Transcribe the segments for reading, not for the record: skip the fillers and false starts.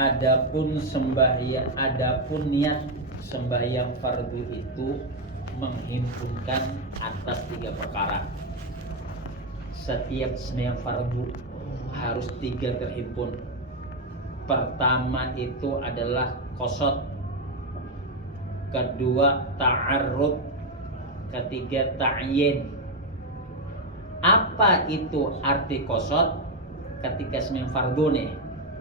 Adapun niat sembahyang fardu itu menghimpunkan atas 3 perkara. Setiap sembahyang fardu harus 3 terhimpun. Pertama itu adalah qasad, kedua ta'arrud, ketiga ta'yin. Apa itu arti qasad ketika sembahyang fardu nih?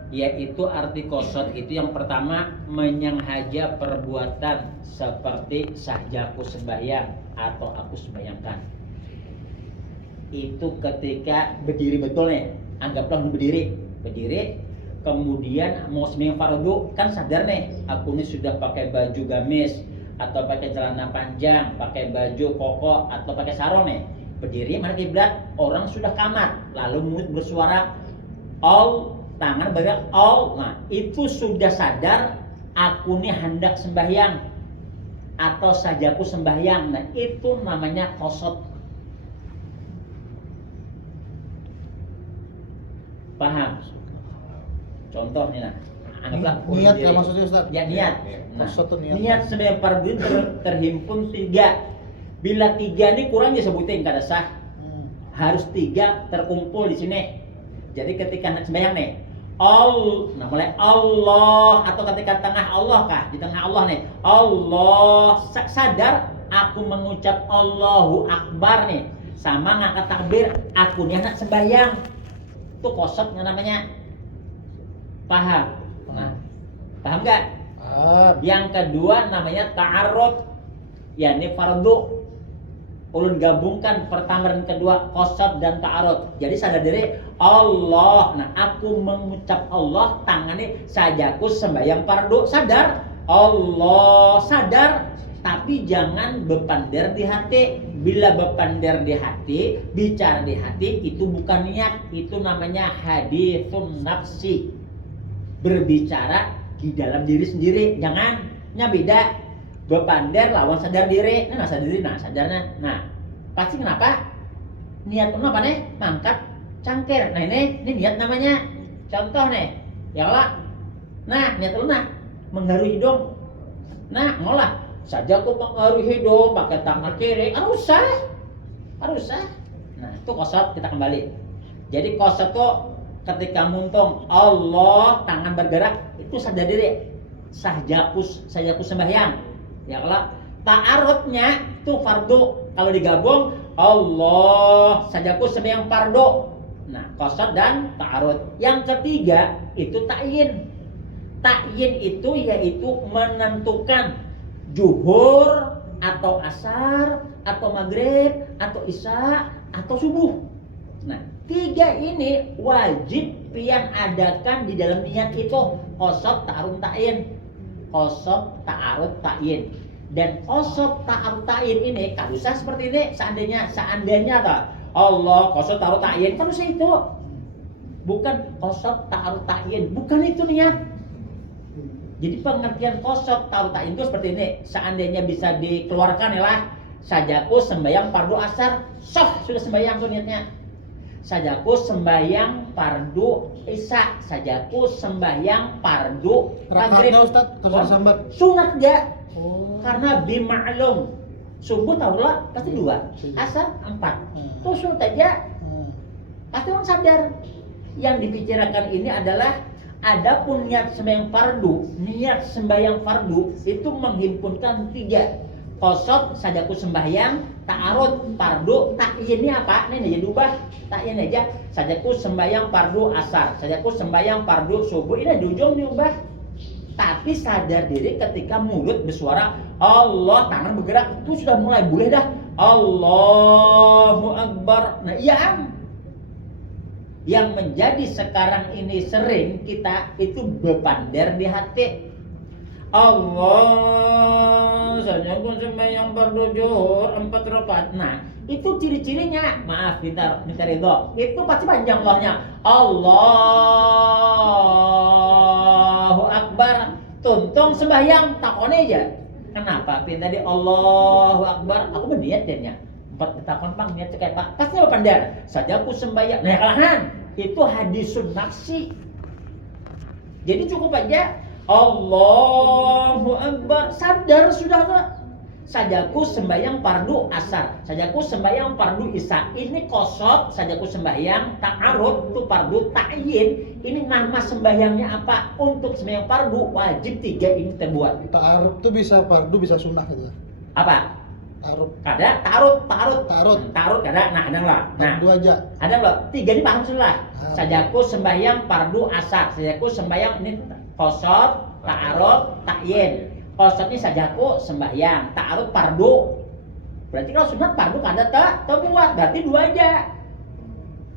Yaitu arti qasad itu yang pertama menyenghaja perbuatan seperti sahjaku sembahyang atau aku sembahyangkan. Itu ketika berdiri betul nih, anggaplah berdiri, kemudian mau sembahyang fardu kan sadar nih, aku ini sudah pakai baju gamis atau pakai celana panjang, pakai baju koko atau pakai sarung nih. Berdiri mana kiblat, orang sudah kamar, lalu mulut bersuara tangan bergerak nah itu sudah sadar aku nih hendak sembahyang atau sajaku sembahyang. Nah itu namanya qasad. Paham? Contohnya anggaplah niat ya maksudnya Ustaz? Ya niat. Niat sembahyang fardu terhimpun 3. Bila 3 ini kurang disebutin kada sah. Harus 3 terkumpul di sini. Jadi ketika hendak sembahyang nih, mulai Allah atau ketika tengah Allah kah? Di tengah Allah nih. Allah sadar aku mengucap Allahu Akbar nih. Sama ngangkat takbir, aku nih anak sembahyang. Itu qasad namanya. Paham? Nah, paham enggak? Yang kedua namanya ta'arrud. Yakni fardu. Ulun gabungkan pertama dan kedua, qasad dan ta'arud. Jadi sadar diri Allah. Nah, aku mengucap Allah, tangannya sajaku sembahyang fardu. Sadar Allah, sadar. Tapi jangan bepander di hati. Bila bepander di hati, bicara di hati, itu bukan niat. Itu namanya hadithun nafsi. Berbicara di dalam diri sendiri. Jangan, beda. Bepander lawan sadar diri. Nah sadar diri, sadarnya. Nah pasti kenapa? Niat apa nih? Mangkat cangkir. Nah ini niat namanya. Contoh nih, ya Allah. Nah niat lu mengharu hidung. Nah ngolah saja aku mengharu hidung pakai tangan kiri. Harus sah. Nah itu qasad. Kita kembali. Jadi qasad tuh ketika muntung Allah tangan bergerak itu sadar diri. Sajaku sembahyang. Ya Allah, ta'arudnya itu fardu. Kalau digabung Allah sajaku sembahyang fardu. Nah, qasad dan ta'arud. Yang ketiga itu ta'yin. Ta'yin itu yaitu menentukan zuhur atau asar atau maghrib atau isya atau subuh. Nah, 3 ini wajib pian adakan di dalam niat itu. Qasad, ta'arud, ta'yin. Qasad, ta'arud, ta'yin. Dan qasad, ta'arud, ta'yin ini kan usah seperti ini. Seandainya tak Allah qasad, ta'arud, ta'yin kan usah itu. Bukan qasad, ta'arud, ta'yin. Bukan itu niat. Jadi pengertian qasad, ta'arud, ta'yin itu seperti ini. Seandainya bisa dikeluarkan ya sajaku sembahyang fardu asar, sudah sembahyang tuh niatnya. Sajaku sembahyang fardu isya, sajaku sembahyang fardu maghrib. Ustaz, tersambat. Sunat ya. Karena bima'lum. Subuh tahu lah pasti 2, asar 4. Tuh sunat aja. Pasti orang sadar. Yang dibicarakan ini adalah adapun niat sembahyang fardu, niat sembahyang fardu itu menghimpunkan 3. Qasad sajaku sembahyang, ta'arud fardu, ta'yinnya apa? Ini aja diubah. Ta'yin aja. Sajaku sembahyang fardu asar, sajaku sembahyang fardu subuh. Ini di ujung diubah. Tapi sadar diri ketika mulut bersuara Allah, tangan bergerak, itu sudah mulai boleh dah. Allahu Akbar. Nah, iya. Yang menjadi sekarang ini sering kita itu bepander di hati. Allah sajaku sembahyang fardu zuhur 4 rakaat. Nah, itu ciri-cirinya. Maaf, minta ridho. Itu pasti panjang Allahnya. Allahu Akbar. Tuntung sembahyang takone aja. Kenapa? Tadi Allahu Akbar. Aku berniat dehnya. 4 takon Bang niat cekek Pak. Pasti apa pandar? Sajaku sembahyang. Nah, kalahan. Itu hadisun nafsi. Jadi cukup aja Allahu Akbar, sadar sudah tak? Sajaku sembahyang fardu asar, sajaku sembahyang fardu isya. Ini qasad, sajaku sembahyang ta'arud itu fardu ta'yin. Ini nama sembahyangnya apa? Untuk sembahyang fardu wajib 3 ini terbuat. Ta'aruf tuh bisa fardu bisa sunnah gitu ya. Apa? Ta'aruf. Kada ta'arud kada. Nah, ada enggak? Nah, Fardu aja. ada enggak? 3 ini paham sudah. Ah. Sajaku sembahyang fardu asar, sajaku sembahyang ini qasad, ta'arud, ta'yin. Qasad ini sajaku sembahyang, ta'arud fardu. Berarti kalau sunat fardu kada terbuat, berarti 2 aja.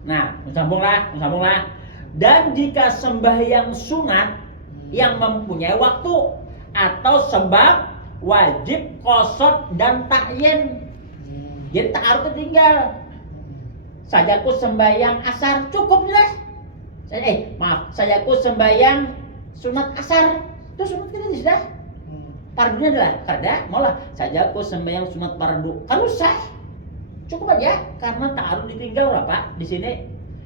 Nah, sambunglah. Dan jika sembahyang sunat yang mempunyai waktu atau sebab wajib qasad dan ta'yin. Jadi ta'arud tinggal. Sajaku sembahyang asar cukup jelas. Sajaku sembahyang sunat asar. Itu sunat kita sudah. Fardunya adalah kada malah sajaku sembahyang sunat fardu. Kan sah. Cukup aja karena ta'arud ditinggal berapa di sini.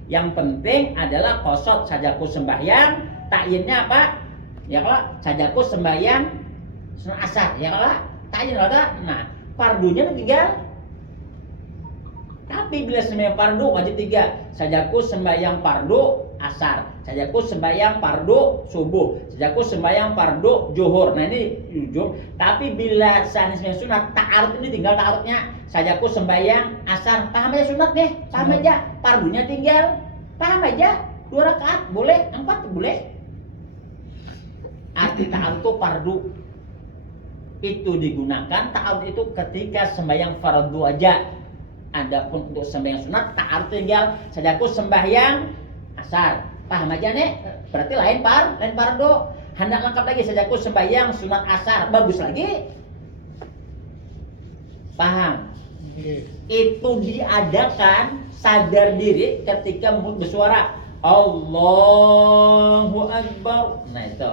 Yang penting adalah qasad sajaku sembahyang, ta'yinnya apa? Ya kalau sajaku sembahyang sunat asar, ya kalau ta'yin ada. Nah, fardunya tinggal. Tapi bila sembahyang fardu wajib 3. Sajaku sembahyang fardu asar, sajaku sembahyang fardu subuh, sajaku sembahyang fardu zuhur. Nah ini ujung. Tapi bila sanes sembahyang sunat, ta'arud ini tinggal ta'arudnya. Sajaku sembahyang asar, paham aja sunat nih, paham aja. Fardunya tinggal, paham aja. 2 rakaat boleh, 4 boleh. Arti ta'arud itu fardu. Itu digunakan ta'arud itu ketika sembahyang fardu aja. Adapun untuk sembahyang sunat ta'arud tinggal. Sajaku sembahyang asar, paham aja nih. Berarti lain fardu. Hendak lengkap lagi sajaku sembahyang sunat asar, bagus lagi. Paham? Itu diadakan sadar diri ketika mulut bersuara Allahu Akbar. Nah itu.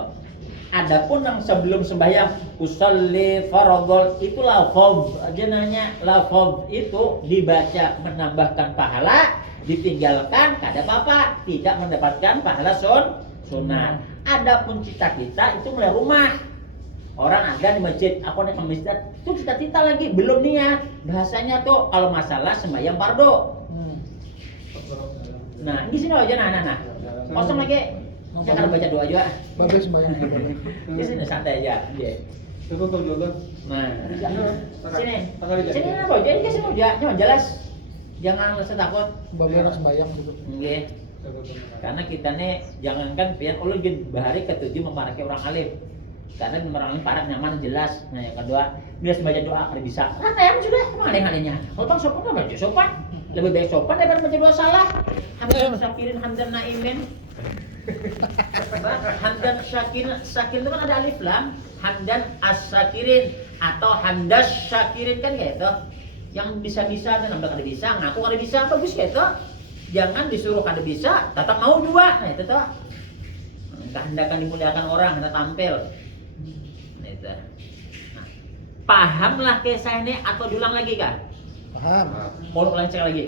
Adapun yang sebelum sembahyang usolli faradhol itu lafaz aja namanya. Lafaz itu dibaca menambahkan pahala, ditinggalkan kada apa-apa, tidak mendapatkan pahala sunat. Adapun cita-cita itu mulai rumah. Orang ada di masjid, aku naik ke masjid, itu cita-cita lagi belum niat. Bahasanya tuh kalau masalah sembahyang fardu. Nah, di sini aja nah. Kosong lagi. Ya kan baca doa juga. Bagus sembahyang. Di sini santai aja. Iya. Nah, sini apa? Jadi sini aja, jangan jelas. Jangan rasa takut. Bagus sembahyang gitu. Nggih. Karena kita nih jangankan pian ulun bahari ketujuh memaraki orang alim. Karena orang alim parah nyaman jelas. Nah, yang kedua, bila membaca doa kada bisa. Kan yang sudah mana halinya. Kalau sopan apa baca sopan? Lebih baik sopan daripada baca doa salah. Hamdan syakirin hamdan naimin. Hamdan syakirin itu kan ada alif lam. Hamdan as-syakirin atau hamdas syakirin kan kayak itu. Yang bisa-bisa dan nambah kada bisa, ngaku kada bisa, bagus kayak itu. Jangan disuruh kada bisa, tetap mau juga. Nah itu tuh. Kehendakan dimuliakan orang, hendak tampil. Nah itu. Nah, pahamlah kisah ini atau diulang lagi kah? Paham. Mau ulang sekali lagi.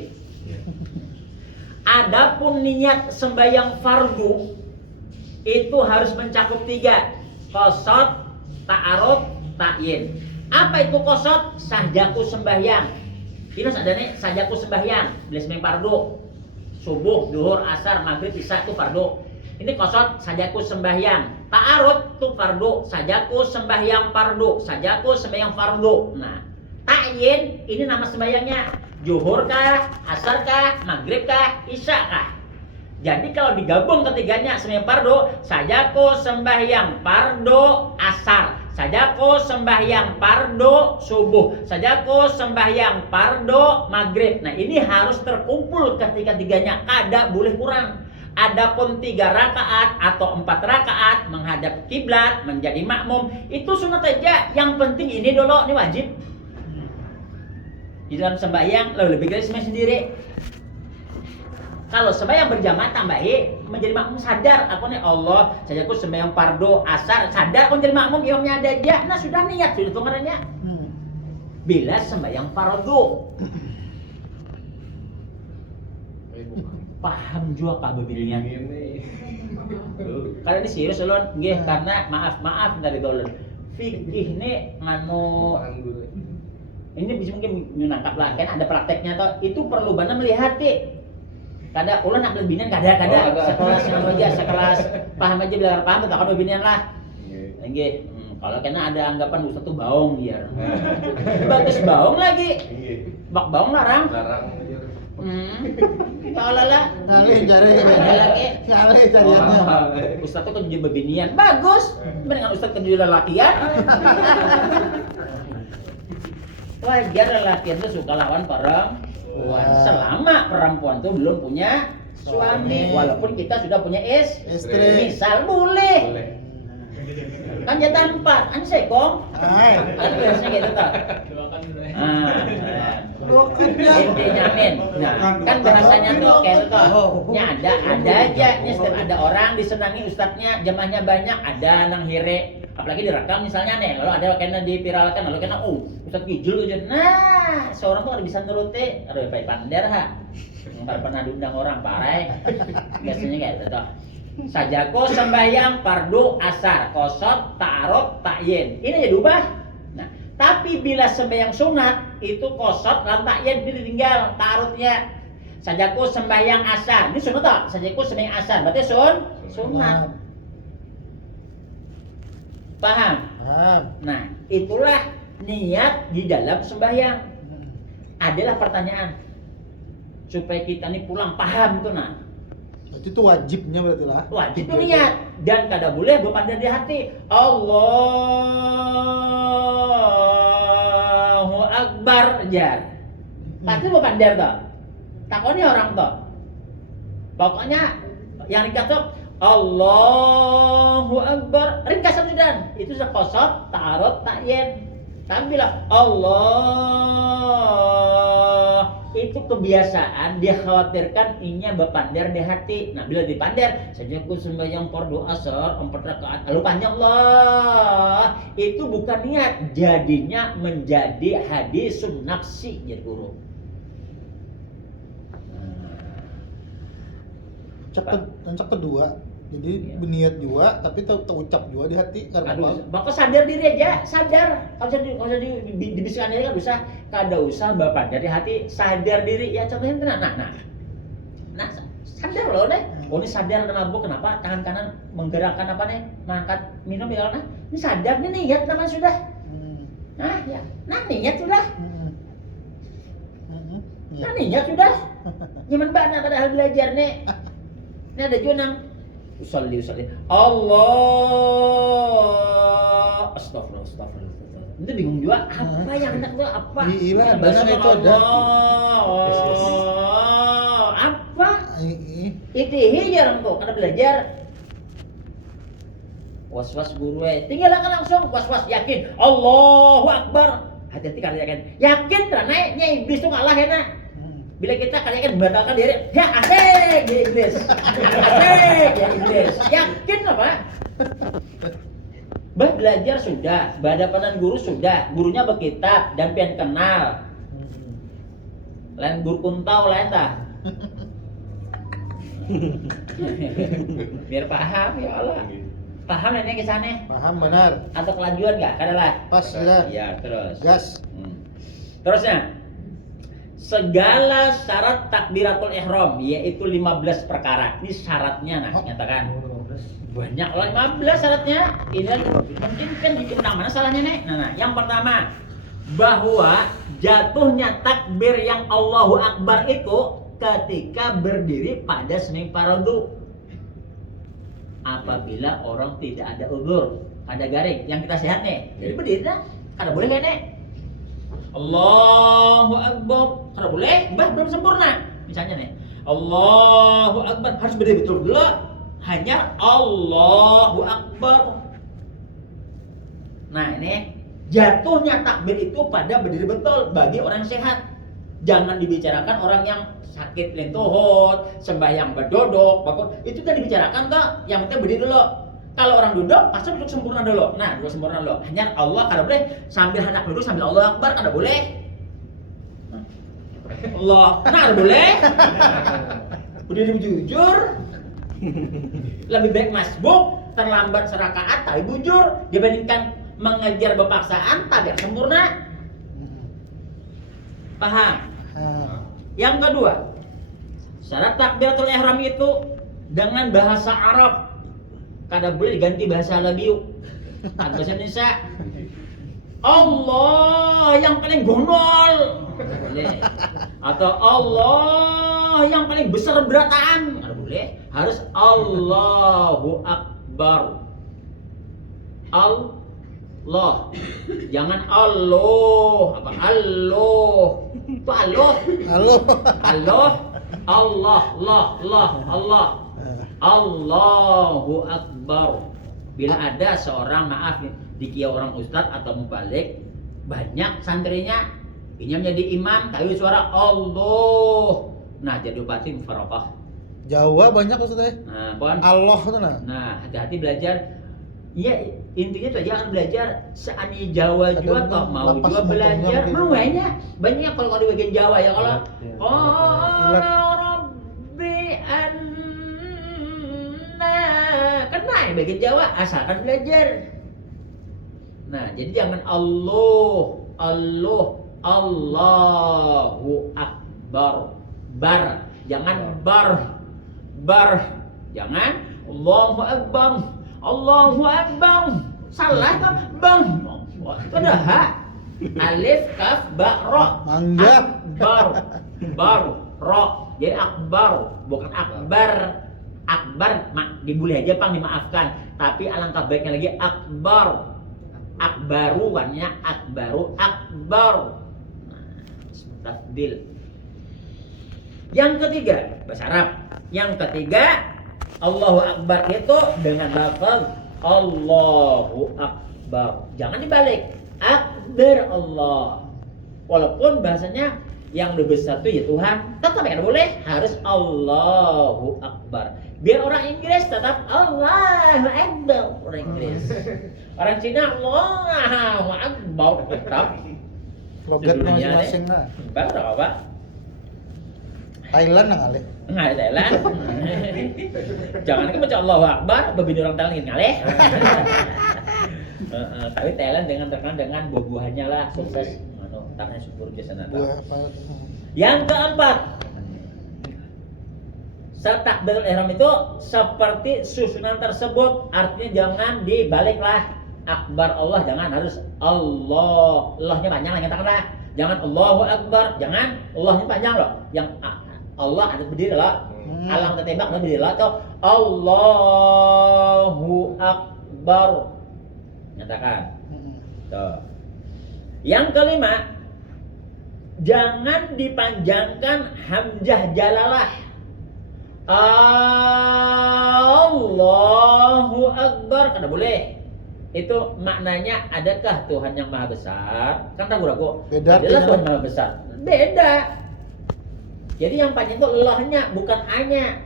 Adapun niat sembahyang fardu itu harus mencakup 3. Qasad, ta'arud, ta'yin. Apa itu qasad? Sajaku sembahyang. Ini sadane sajaku sembahyang, bila sembahyang fardu. Subuh, zuhur, asar, maghrib, isya itu fardu. Ini qasad sajaku sembahyang. Ta'arud itu fardu, sajaku sembahyang fardu, sajaku sembahyang fardu. Nah, ta'yin ini nama sembahyangnya. Zuhur kah, asar kah, maghrib kah, isya kah. Jadi kalau digabung ketiganya sembahyang fardu, sajaku sembahyang fardu asar, sajaku sembahyang fardu subuh, sajaku sembahyang fardu maghrib. Nah ini harus terkumpul ketiga-tiganya, kada boleh kurang. Adapun 3 rakaat atau 4 rakaat menghadap kiblat menjadi makmum itu sunat aja. Yang penting ini dulu, ini wajib. Di dalam sembahyang lebih dari sembahyang sendiri. Kalau sembahyang berjamaah tambahi menjadi makmum sadar aku nih Allah sajaku sembahyang fardu asar sadar aku jadi makmum imamnya ada aja. Nah sudah niat sudah tungarannya. Bila sembahyang fardu paham juga kah babilinya? Karena ini serius ulun nggih karena maaf dari ulun. Fikih ini nganu ini bisa mungkin menangkap lah kan ada prakteknya toh itu perlu benar melihat kada ulun nak lebihan kada sekelas yang aja sekelas paham aja biar paham tak ada lebihan lah nggih kalau kena ada anggapan ustaz tuh baong biar bagus baong lagi bak baong larang kalau lah Nyale cariannya. ustaz tuh kerja bebinian bagus mendingan ustaz kerja lelakian wajar lelakian tuh suka lawan perempuan selama perempuan tuh belum punya suami walaupun kita sudah punya Istri. misal boleh kan jatah 4 an sekong kan biasanya gitu tak intinya men nah kan bahasanya tuh kayak itu nya ada aja nih setiap ada orang disenangi ustadznya jamaahnya banyak ada nang hire apalagi direkam misalnya nih lalu ada kena dipiralkan lalu kena ustadz kijul tuh nah seorang tuh ada bisa nuruti ada baik pander ha nggak pernah diundang orang parai biasanya kayak itu tuh sajako sembahyang fardu asar kosot ta'aruf ta'yin ini jadi ubah nah tapi bila sembahyang sunat itu kosot dan ta'yin ditinggal ta'arufnya sajako sembahyang asar ini sunat tak sajako sembahyang asar berarti sunat paham? Nah itulah niat di dalam sembahyang adalah pertanyaan supaya kita ini pulang paham tuh nah Berarti itu wajibnya berarti lah. wajib tuh niat dan kada boleh berpandang di hati Allahu Akbar jar pasti berpandang toh takutnya orang toh pokoknya yang dikatakan Allahu Akbar ringkasan sudah itu sekosot ta'aruf ta'yin tapi bilang Allah itu kebiasaan dia khawatirkan inya berpandar di hati nah bila dipandar saja aku sembahyang fardu asar 4 rakaat lalu panjang Allah itu bukan niat jadinya menjadi hadisun nafsi jadi guru Yang kedua, jadi berniat juga, tapi terucap juga di hati karena aduh, maka sadar diri aja, sadar. Kalau usah dibisikkan aja kan usah, kada usah bapak dari hati, sadar diri ya contohnya tenang. Nah, sadar loh deh. Oh ini sadar ada mabuk kenapa? Tangan kanan menggerakkan apa nih? Mengangkat minum ya nah. Ini sadar nih niat namanya sudah. Nah ya, niat sudah. Nah niat sudah. Nyaman banget padahal belajar nih. Ini ada junang usalli Allah astagfirullah itu bingung juga apa yang hendak gua apa hilang bahasa itu ada apa itu jarang tuh karena belajar was-was guru tinggalkan langsung was-was yakin Allahu Akbar hati-hati kalau yakin karena iblis tuh kalah ya nak bila kita kalian membatalkan diri, ya asik ya iblis, asik ya iblis, yakin lah pak. Belajar sudah, berhadapan guru sudah, gurunya berkitab dan pian kenal. Lain guru kuntau lain tak? Biar paham ya Allah. Paham ini kisahnya? Paham benar. Atau kelajuan nggak? Kadalah. Pas sudah. Ya terus. Gas. Terusnya. Segala syarat takbiratul ihram yaitu 15 perkara. Ini syaratnya nah nyatakan. Banyak lah 15 syaratnya. Ini mungkin kan di mana salahnya nih? Nah, yang pertama bahwa jatuhnya takbir yang Allahu Akbar itu ketika berdiri pada sembahyang fardu. Apabila orang tidak ada uzur, ada garing, yang kita sehat nih. Jadi berdiri dah. Kada boleh kan nih? Allahu Akbar. Kalau boleh, belum sempurna. Misalnya nih, Allahu Akbar harus berdiri betul dulu. Hanya Allahu Akbar. Nah ini jatuhnya takbir itu pada berdiri betul bagi orang sehat. Jangan dibicarakan orang yang sakit lentohot, sembahyang berdodok, itu kan dibicarakan toh. Yang penting berdiri dulu. Kalau orang duduk, pasti duduk sempurna dulu. Nah, duduk sempurna dulu. Hanya Allah kada boleh sambil hendak duduk sambil Allah Akbar kada boleh. Allah, kada boleh. Berdiri jujur. Lebih baik masbuk, terlambat serakaat tapi bujur dibandingkan mengejar bepaksaan tak biar sempurna. Paham? Yang kedua, syarat takbiratul ihram itu dengan bahasa Arab. Kada boleh diganti bahasa Labiu atau bahasa Indonesia. Allah yang paling gondol. Boleh. Atau Allah yang paling besar berataan. Kada boleh. Harus Allahu Akbar. Allah. Jangan Allah. Apa Allah? Itu Allah. Allah. Allah. Allahu Akbar. Bila ada seorang, maaf nih, dikira orang ustadz atau mubalik, banyak santrinya, ini menjadi imam, kayu suara Allah. Nah, jadi bupati mufaraqah. Jawa banyak maksudnya. Nah, pon. Allah tuh nah. Nah, hati-hati belajar. Iya, intinya tuh jangan belajar seani Jawa juga kok mau juga belajar, mau banyak kalau di bagian Jawa ya kalau Rabbi anna kena ya bagian Jawa asalkan belajar. Nah, jadi jangan Allahu Akbar. Jangan bar. Jangan Allahu Akbar. Allahu Akbar. Salah kok, Bang. Itu ada ha. Alif kaf ba ra. Mangga. Akbar. Ra. Jadi akbar, bukan akbar. Akbar dibully aja Pang, dimaafkan. Tapi alangkah baiknya lagi akbar. Akbaru warnanya akbaru. Tafdil. Yang ketiga, bahasa Arab. Yang ketiga, Allahu Akbar itu dengan lafaz Allahu Akbar. Jangan dibalik. Akbar Allah. Walaupun bahasanya yang lebih besar itu ya Tuhan, tetap kan boleh harus Allahu Akbar. Biar orang Inggris tetap Allahu Akbar. Orang Inggris. Orang Cina Allahu Akbar tetap. Logatnya masing-masing lah. Baru apa? Thailand nang ale. Nggak ada Thailand. Jangan kan baca Allahu Akbar, berbeda orang Thailand ingin ngaleh. Tapi Thailand terkenal dengan buah-buahannya lah, sukses. Tanahnya subur biasa nata. Yang keempat, saat takbiratul ihram itu seperti susunan tersebut, artinya jangan dibalik lah. Akbar Allah jangan, harus Allah. Allahnya panjang lah katakanlah. Jangan Allahu Akbar, jangan Allahnya panjang loh. Yang Allah ada berdiri lah. Alang ketembak ada berdiri lah. Atau Allahu Akbar. Nyatakan. Tuh. Yang kelima, jangan dipanjangkan hamzah jalalah. Allahu Akbar, kada boleh. Itu maknanya adakah Tuhan yang maha besar? Kan ragu-ragu. Beda. Adalah Tuhan maha besar. Beda. Jadi yang panjang itu Allahnya, bukan A-nya.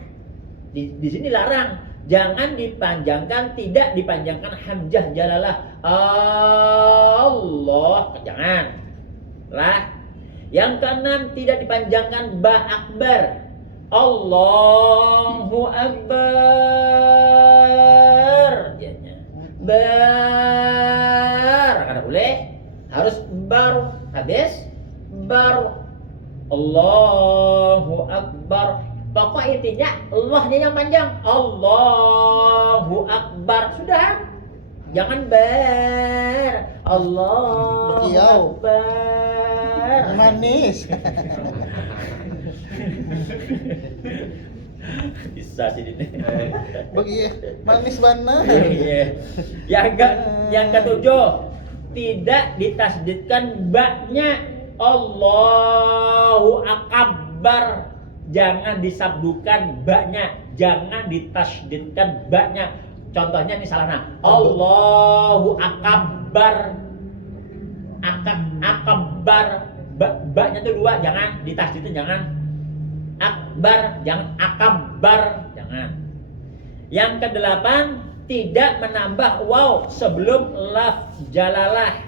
Di sini larang. Jangan dipanjangkan, tidak dipanjangkan hamzah jalalah. Allah, jangan. Lah. Yang keenam, tidak dipanjangkan ba akbar. Allahu Akbar. Bar. Kada boleh. Harus bar. Habis bar. Allahu Akbar. Pokok intinya Allahnya yang panjang. Allahu Akbar. Sudah. Jangan bar. Allahu Akbar. Manis. Bisa sih ini. Bagi manis bana. Iya. Yang ketujuh, tidak ditasdidkan baknya. Allahu Akbar. Jangan disabdukan baknya, jangan ditasdidkan baknya. Contohnya nih salahnya. Allahu Akbar. Akbar. Baknya tuh dua, jangan ditasdidkan, jangan. Akbar, jangan akbar, jangan. Yang kedelapan, tidak menambah waw sebelum laf jalalah.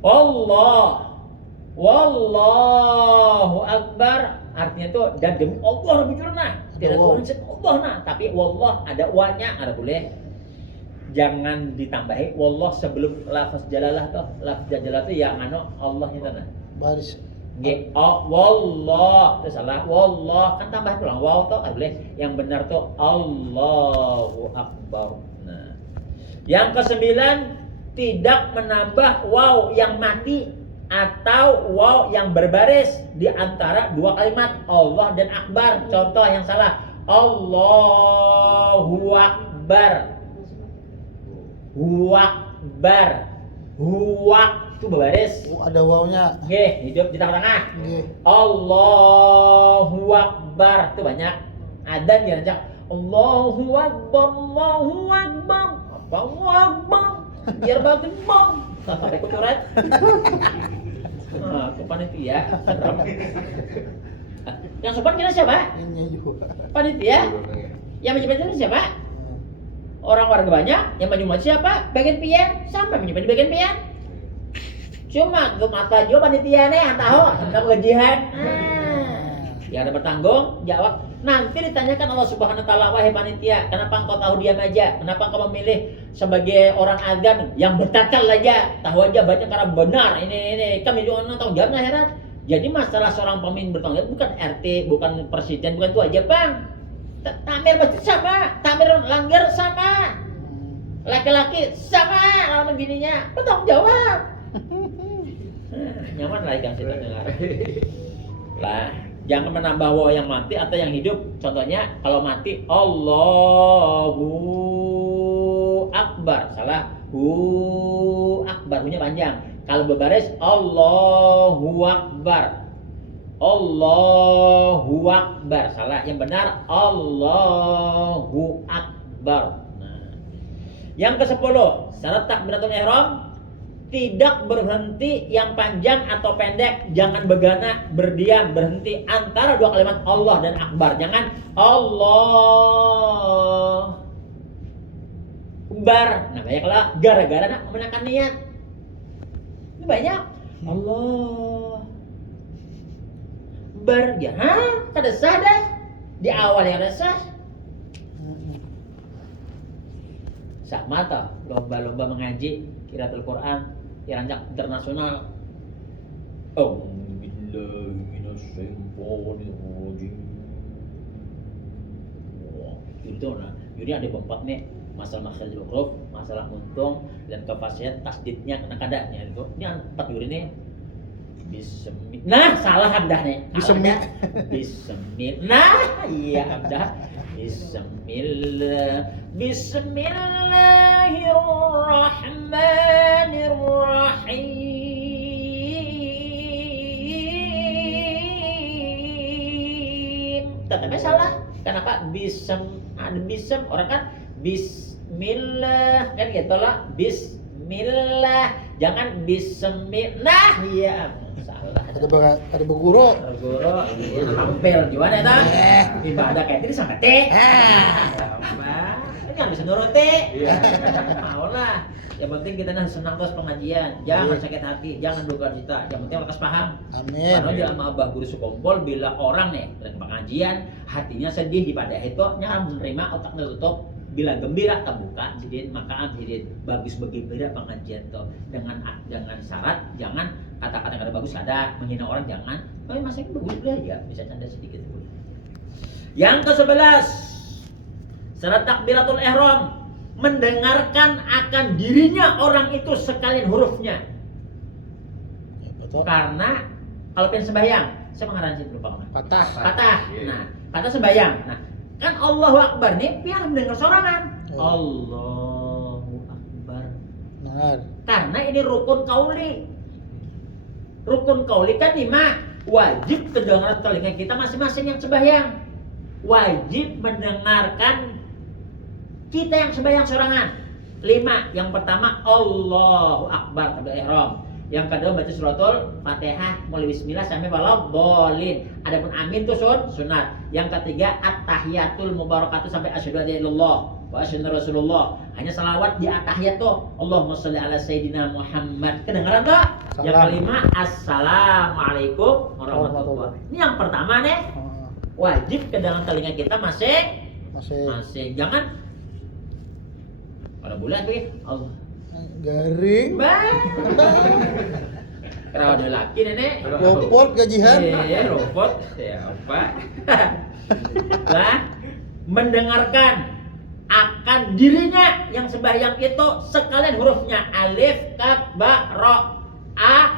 Allah, wallahu akbar. artinya tuh dan demi Allah Rabbil Alamin. Tidak Tuhan selain Allah nah, tapi wallah ada wa-nya, ada boleh. Jangan ditambahi wallah sebelum lafaz jalalah tuh. Lafaz jalalah tuh yang Allahnya tuh nah. Baris. Wallah itu salah. Wallah kan tambah pulang waw tuh boleh. Yang benar tuh Allahu Akbar. Nah. Yang kesembilan, tidak menambah waw yang mati atau waw yang berbaris di antara dua kalimat Allah dan Akbar. Contoh yang salah, Allahu Akbar. Huakbar. Huak itu berbaris. Ada wawnya. Oke, hidup di tengah-tengah. Oke. Allahu Akbar itu banyak. Adzan diranjak. Allahu Akbar, Allahu Akbar. Allahu Akbar. Biar bagus bom. Sampai kucuran. Nah, itu panitia. Serem. Yang sopan kira siapa? Ini juga. Panitia. Yang menyebutkan siapa? Orang warga banyak, yang menyumbang siapa? Bagian pian, sampai menyumbang di bagian pian. Cuma gue mata juga panitia nih, tahu tentang gajian. Yang ada bertanggung jawab. Nanti ditanyakan Allah Subhanahu Wa Taala, wahai panitia, kenapa engkau tahu diam aja? Kenapa engkau memilih sebagai orang azan yang bertakal aja? Tahu aja baca karena benar. Ini kami juga tahu jawab akhirat. Jadi masalah seorang pemimpin bertanggung jawab bukan RT, bukan presiden, bukan itu aja, Bang. Tamir masjid sama, tamir langgar sama, laki-laki sama lawan bininya, bertanggung jawab. Nyaman lah ikan kita dengar. Lah, jangan menambah waw yang mati atau yang hidup. Contohnya kalau mati Allahu Akbar, salah. Hu Akbar, punya panjang. Kalau berbaris Allahu Akbar. Allahu Akbar, salah. Yang benar Allahu Akbar. Nah. Yang ke-10, syarat takbiratul ihram tidak berhenti yang panjang atau pendek, jangan begana, berdiam, berhenti antara dua kalimat Allah dan Akbar. Jangan Allah Akbar. Nah, banyak lah gara-gara nak menekan niat. Ini banyak Allah Akbar, ya, kada sah dah. Di awal yang ada sah. Sama toh, lomba-lomba mengaji qiraatul Quran dirancang internasional. A'udzubillahi minasyaitonirrajim. Itu nah, jadi ada empat nih, masalah makhrajul huruf, masalah untung dan kefasihan tasdidnya kadang-kadang itu. Ini 4 juri nih. Bismillah. Nah, salah abdah nih. Bismillah. Bismillah. Nah, iya abdah. Bismillah. Bismillahirrahmanirrahim. Tetapnya salah. Kenapa? Ada bism, orang kan Bismillah kan gitu lah. Bismillah. Jangan bismillah. Iya. Salah. Ada berguru. Berguru, hampir gimana ta? Ibadah kayak tadi sama teh. Jangan bisa nuruti. Mau lah. Yang penting kita senang terus pengajian. Jangan sakit hati, jangan duka cita. Yang penting lekas paham. Amin. Karena dalam Abah Guru Sukompol bila orang nih dalam pengajian hatinya sedih di pada itu jangan menerima, otaknya tutup. Bila gembira terbuka, jadi maka jadi bagus bergembira pengajian tuh dengan syarat jangan kata-kata kada bagus ada menghina orang jangan. Tapi masih bagus lah ya bisa canda sedikit boleh. Yang ke-11 syarat takbiratul ihram mendengarkan akan dirinya orang itu sekalian hurufnya. Ya, betul. Karena kalau pengen sembahyang, saya mengarang sih lupa kemana. Patah. Nah, patah sembahyang. Nah, kan Allahu Akbar nih biar mendengar sorangan. Allahu Akbar. Benar. Karena ini rukun kauli. Rukun kauli kan 5. Wajib kedengaran telinga kita masing-masing yang sembahyang. Wajib mendengarkan kita yang sembahyang sorangan. 5. Yang pertama Allahu Akbar takbiratul ihram. Yang kedua baca suratul Fatihah mulai bismillah sampai waladhdallin. Adapun amin itu sunat. Yang ketiga at-tahiyatul mubarakatuh sampai asyhadu an la ilaha illallah. wa asyhadu Rasulullah. Hanya salawat di tahiyat tuh. Allahumma sholli ala sayyidina Muhammad. Kedengaran tak? Yang kelima, assalamualaikum warahmatullahi. Ini yang pertama nih. Wajib ke dalam telinga kita masing. Jangan pada bulan tuh Allah garing. Kerawan laki nenek. Robot gajian. Iya, robot. Siapa? Lah, mendengarkan akan dirinya yang sembahyang itu sekalian hurufnya alif, kaf, ba, ro, a,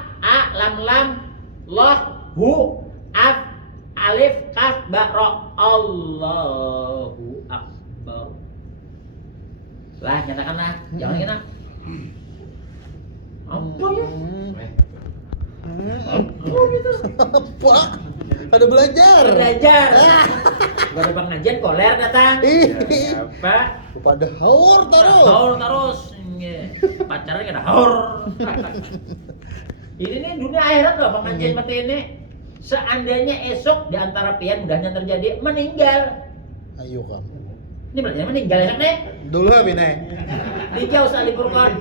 lam, loh, hu, af, alif, kaf, ba, ro, Allahu akbar. Lah, nyatakanlah, jangan kena. Apa ya? Apa gitu? Apa? Ada belajar. Gak ada pengajian koler datang. Apa? Pada haur terus. Terus. Pacaran kena haur. Ini nih dunia akhirat loh pengajian mati ini. Seandainya esok di antara pian mudahnya terjadi meninggal. Ayo kamu. Ini berarti meninggal esok nih. Dulu Bine. Dijauh sekali Furqan.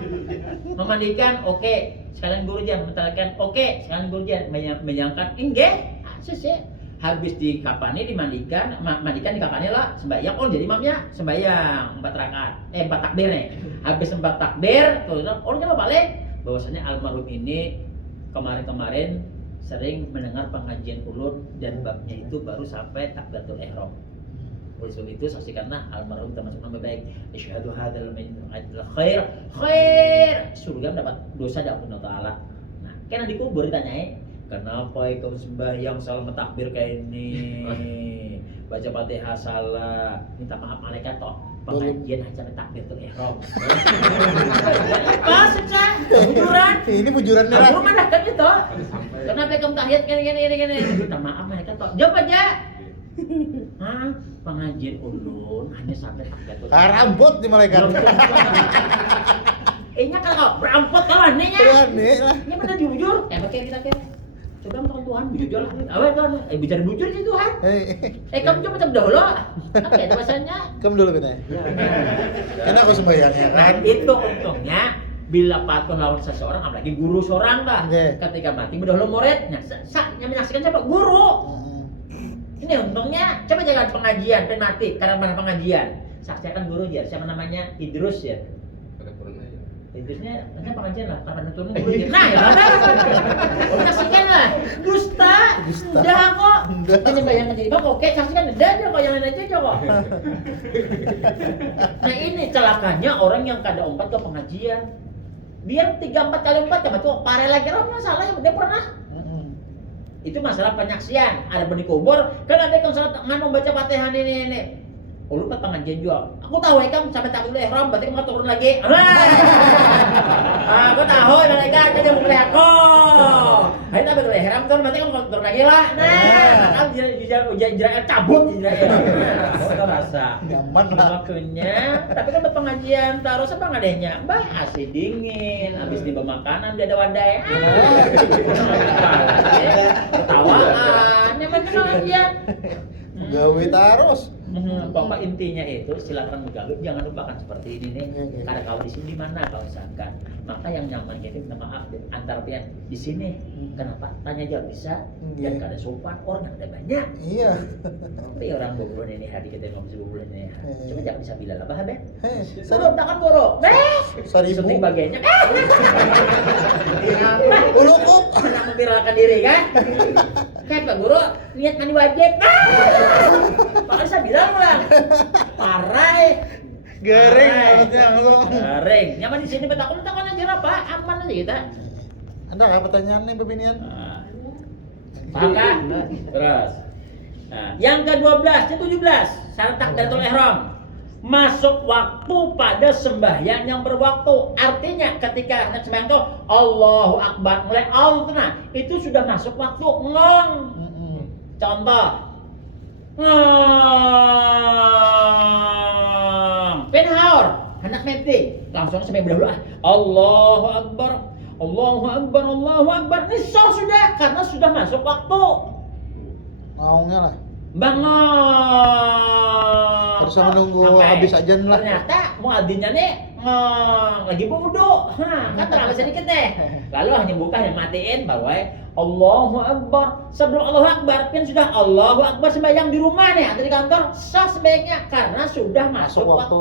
Memandikan, oke. Sekalian guru jam, mentalkan, oke. Sekalian guru jam, menyangkan, enggak. Selesai. Habis dikapani, dimandikan, dikapani lah. Sembahyang, jadi imamnya sembahyang 4 rakaat. 4 takbir nih. Habis 4 takbir, orangnya apa balik? Bahwasanya almarhum ini kemarin-kemarin sering mendengar pengajian ulun dan babnya itu baru sampai takbiratul ihram. Oleh sebab itu saksikanlah almarhum termasuk nama baik. Asyhadu hadzal adzal khair. Surga mendapat dosa dari Allah Taala. Nah, karena dikubur ditanyain, kenapa kau sembahyang salah takbir kayak ini? Baca Fatihah salah. Minta maaf malaikat toh. Pengajian aja takbiratul ihram. Pas sah. Bujuran. Ini bujuran nih. Aku mana kan itu? Kenapa kamu tahiyat gini? Minta maaf malaikat toh. Jawab aja. Hah? Pengajian ulun hanya sampai takbiratul ihram. Karambot di malaikat. Nya kalau berampot kawan nih ya. Aneh lah. Ini benar jujur. Pakai kita ke. Coba makan Tuhan jujur lah. Awal Tuhan. Bicara jujur sih Tuhan. Kamu coba coba dahulu. Apa itu bahasanya? Kamu dulu Bine. Karena aku sembahyangnya Nah, kan. itu untungnya bila patuh lawan seseorang, apalagi guru seorang lah. Ketika mati berdahulu muridnya. Yang menyaksikan siapa? Guru. Ini untungnya, coba jangan pengajian, mati karena mana pengajian. Saksikan guru aja, siapa namanya? Idrus ya. Idrusnya, nanti pengajian lah, karena turun guru aja. Nah ya udah, saksikan lah. Dusta. Udah kok. Hanya bayangkan jadi bang, oke, saksikan. Udah kok, yang lain aja kok. Nah ini celakanya orang yang kada umpat ke pengajian. Biar 3-4 kali umpat, coba tuh parah lagi, masalah yang dia pernah. Itu masalah penyaksian. Ada benih kubur, kan ada yang salat nganu baca Fatihah ini. Oh, lu pengajian juga. Aku tahu kamu sampai takbir ihram, berarti kamu turun lagi. Aku tahu malaikat jadi mau melihat kok. Hari takbir ihram turun berarti kamu turun lagi lah. Nah, kamu Israel cabut Israel. Oh, rasa. Nyaman lah. Makanya, tapi kan pengajian terus apa ngadanya? Mbak, AC dingin, habis di makanan dia ada wadai. Ketawaan, nyaman pengajian. Gawe taros. Pokok intinya itu silakan menggawe, jangan lupakan seperti ini nih. Karena kau di sini mana kau sangka, maka yang nyaman jadi minta maaf antar pihak di sini. Kenapa? Tanya jawab bisa dan kada sopan orang ada banyak. Iya. Tapi orang bobron ini hari kita ngomong bobron ini. Cuma jangan bisa bilang apa habe. Sadar Tangan goro. Seribu. Syuting bagiannya. Ulukup. Pernah memviralkan diri kan? Kayak Pak Guru, niat mandi wajib. Makanya saya bilang lah, parah. Garing maksudnya langsung. Garing. Nyaman di sini betakon aja lah Pak, aman aja kita. Ada apa pertanyaannya Pembinian? Paham kan? Terus. Nah, yang ke-12, yang 17, syarat takbiratul ihram. Masuk waktu pada sembahyang yang berwaktu. Artinya ketika hendak sembahyang itu Allahu Akbar mulai nah itu sudah masuk waktu ngong. Contoh. Penhaur hendak meeting langsung sampai berdahulu Allahu Akbar. Allahu Akbar, Allahu Akbar. Ini sudah karena sudah masuk waktu. Maungnya lah. Bangun. usah menunggu Sampai habis ajan lah. Ternyata muadzinnya nih lagi wudu. Kan terlalu sedikit deh. Lalu hanya buka dan matiin baru Allahu Akbar. Sebelum Allahu Akbar kan sudah Allahu Akbar sembahyang di rumah nih atau di kantor sah sebaiknya karena sudah masuk waktu.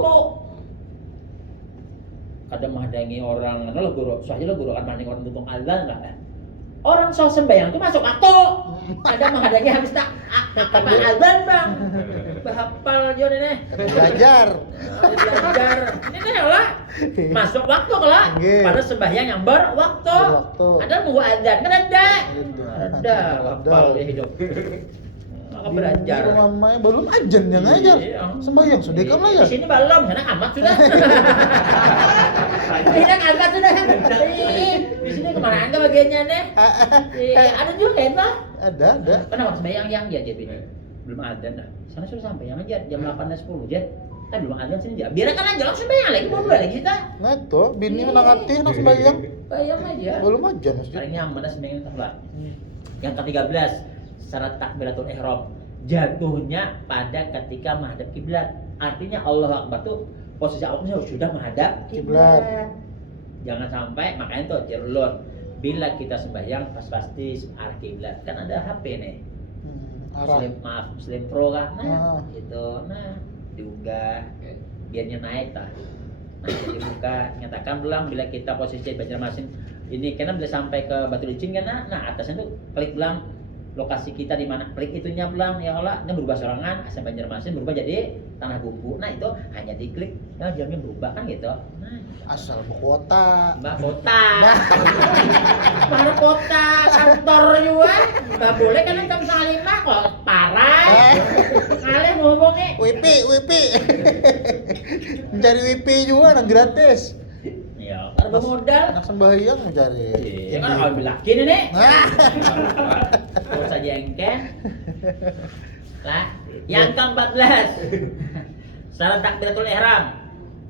Kadang menghadangi orang, lo guru, soalnya lo guru kan menghadangi orang tutung azan lah. Orang soal sembahyang tuh masuk waktu. Ada menghadangi habis tak azan bang. Bahapal jo nih. Belajar. Belajar. Ini lah. Masuk waktu kalau. Pada sembahyang yang berwaktu. Ada nunggu azan kan ada. Hafal ya hidup. Maka belajar. Di rumah mamanya belum ajan yang ngajar. Sembahyang sudah kan lah ya. Di sini belum, sana amat sudah. Ini amat sudah. Di sini kemana anda bagiannya nih? Ada juga ya Pak? Ada. Kenapa sembahyang yang dia jadi belum adzan dah. Sana sudah sampai yang aja jam 8.10 jet. Tapi belum adzan sini aja. Biarkan aja langsung sembahyang lagi mau dua lagi kita. Nah itu bini menangati nak sembahyang. Bayang aja. Belum ajan mesti. Hari ini aman dah sembahyang terlah. Yang ke-13 syarat takbiratul ihram jatuhnya pada ketika menghadap kiblat. Artinya Allahu Akbar tuh posisi awalnya sudah menghadap kiblat. Jangan sampai makanya tuh jerlun bila kita sembahyang pasti arah kiblat. Kan ada HP nih. Muslim Pro kan. Nah, gitu. Nah, diunggah biarnya naik tah. Nah, dibuka nyatakan belang bila kita posisi Banjarmasin ini karena bisa sampai ke Batu Licin kan. Nah, atasnya tuh klik belang lokasi kita di mana klik itunya belang ya Allah ini berubah sorangan asal Banjarmasin berubah jadi tanah bumbu. Nah itu hanya diklik nah jamnya berubah kan gitu. Nah asal kota mana kota kantor juga nggak boleh kan jam 5 kok parah kalian ngomongnya wipi mencari wipi juga yang gratis. Ya, karena modal. Anak sembahyang mencari. Ya kan kalau bilang gini nih. Terus saja engken. Lah, yang ke-14. Syarat takbiratul ihram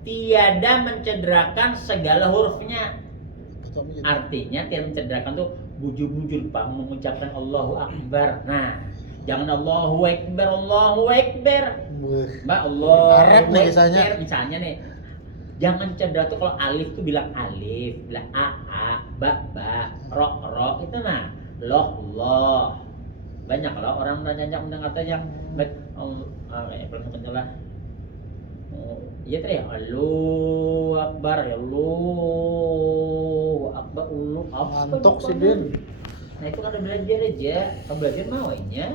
tiada mencederakan segala hurufnya. Artinya tiada mencederakan tuh bujur-bujur Pak mengucapkan Allahu Akbar. Nah, jangan Allahu Akbar. Mbak Allahu Akbar misalnya nih. Jangan cedera tuh kalau alif tuh bilang alif, bilang a, ba, ro itu nah, loh. Banyak kalau orang mendengar kata yang paling penjelas. Iya tadi Allahu Akbar ya Allahu Akbar Mantok sih Din. Nah itu kan belajar aja, kalau belajar mau nya.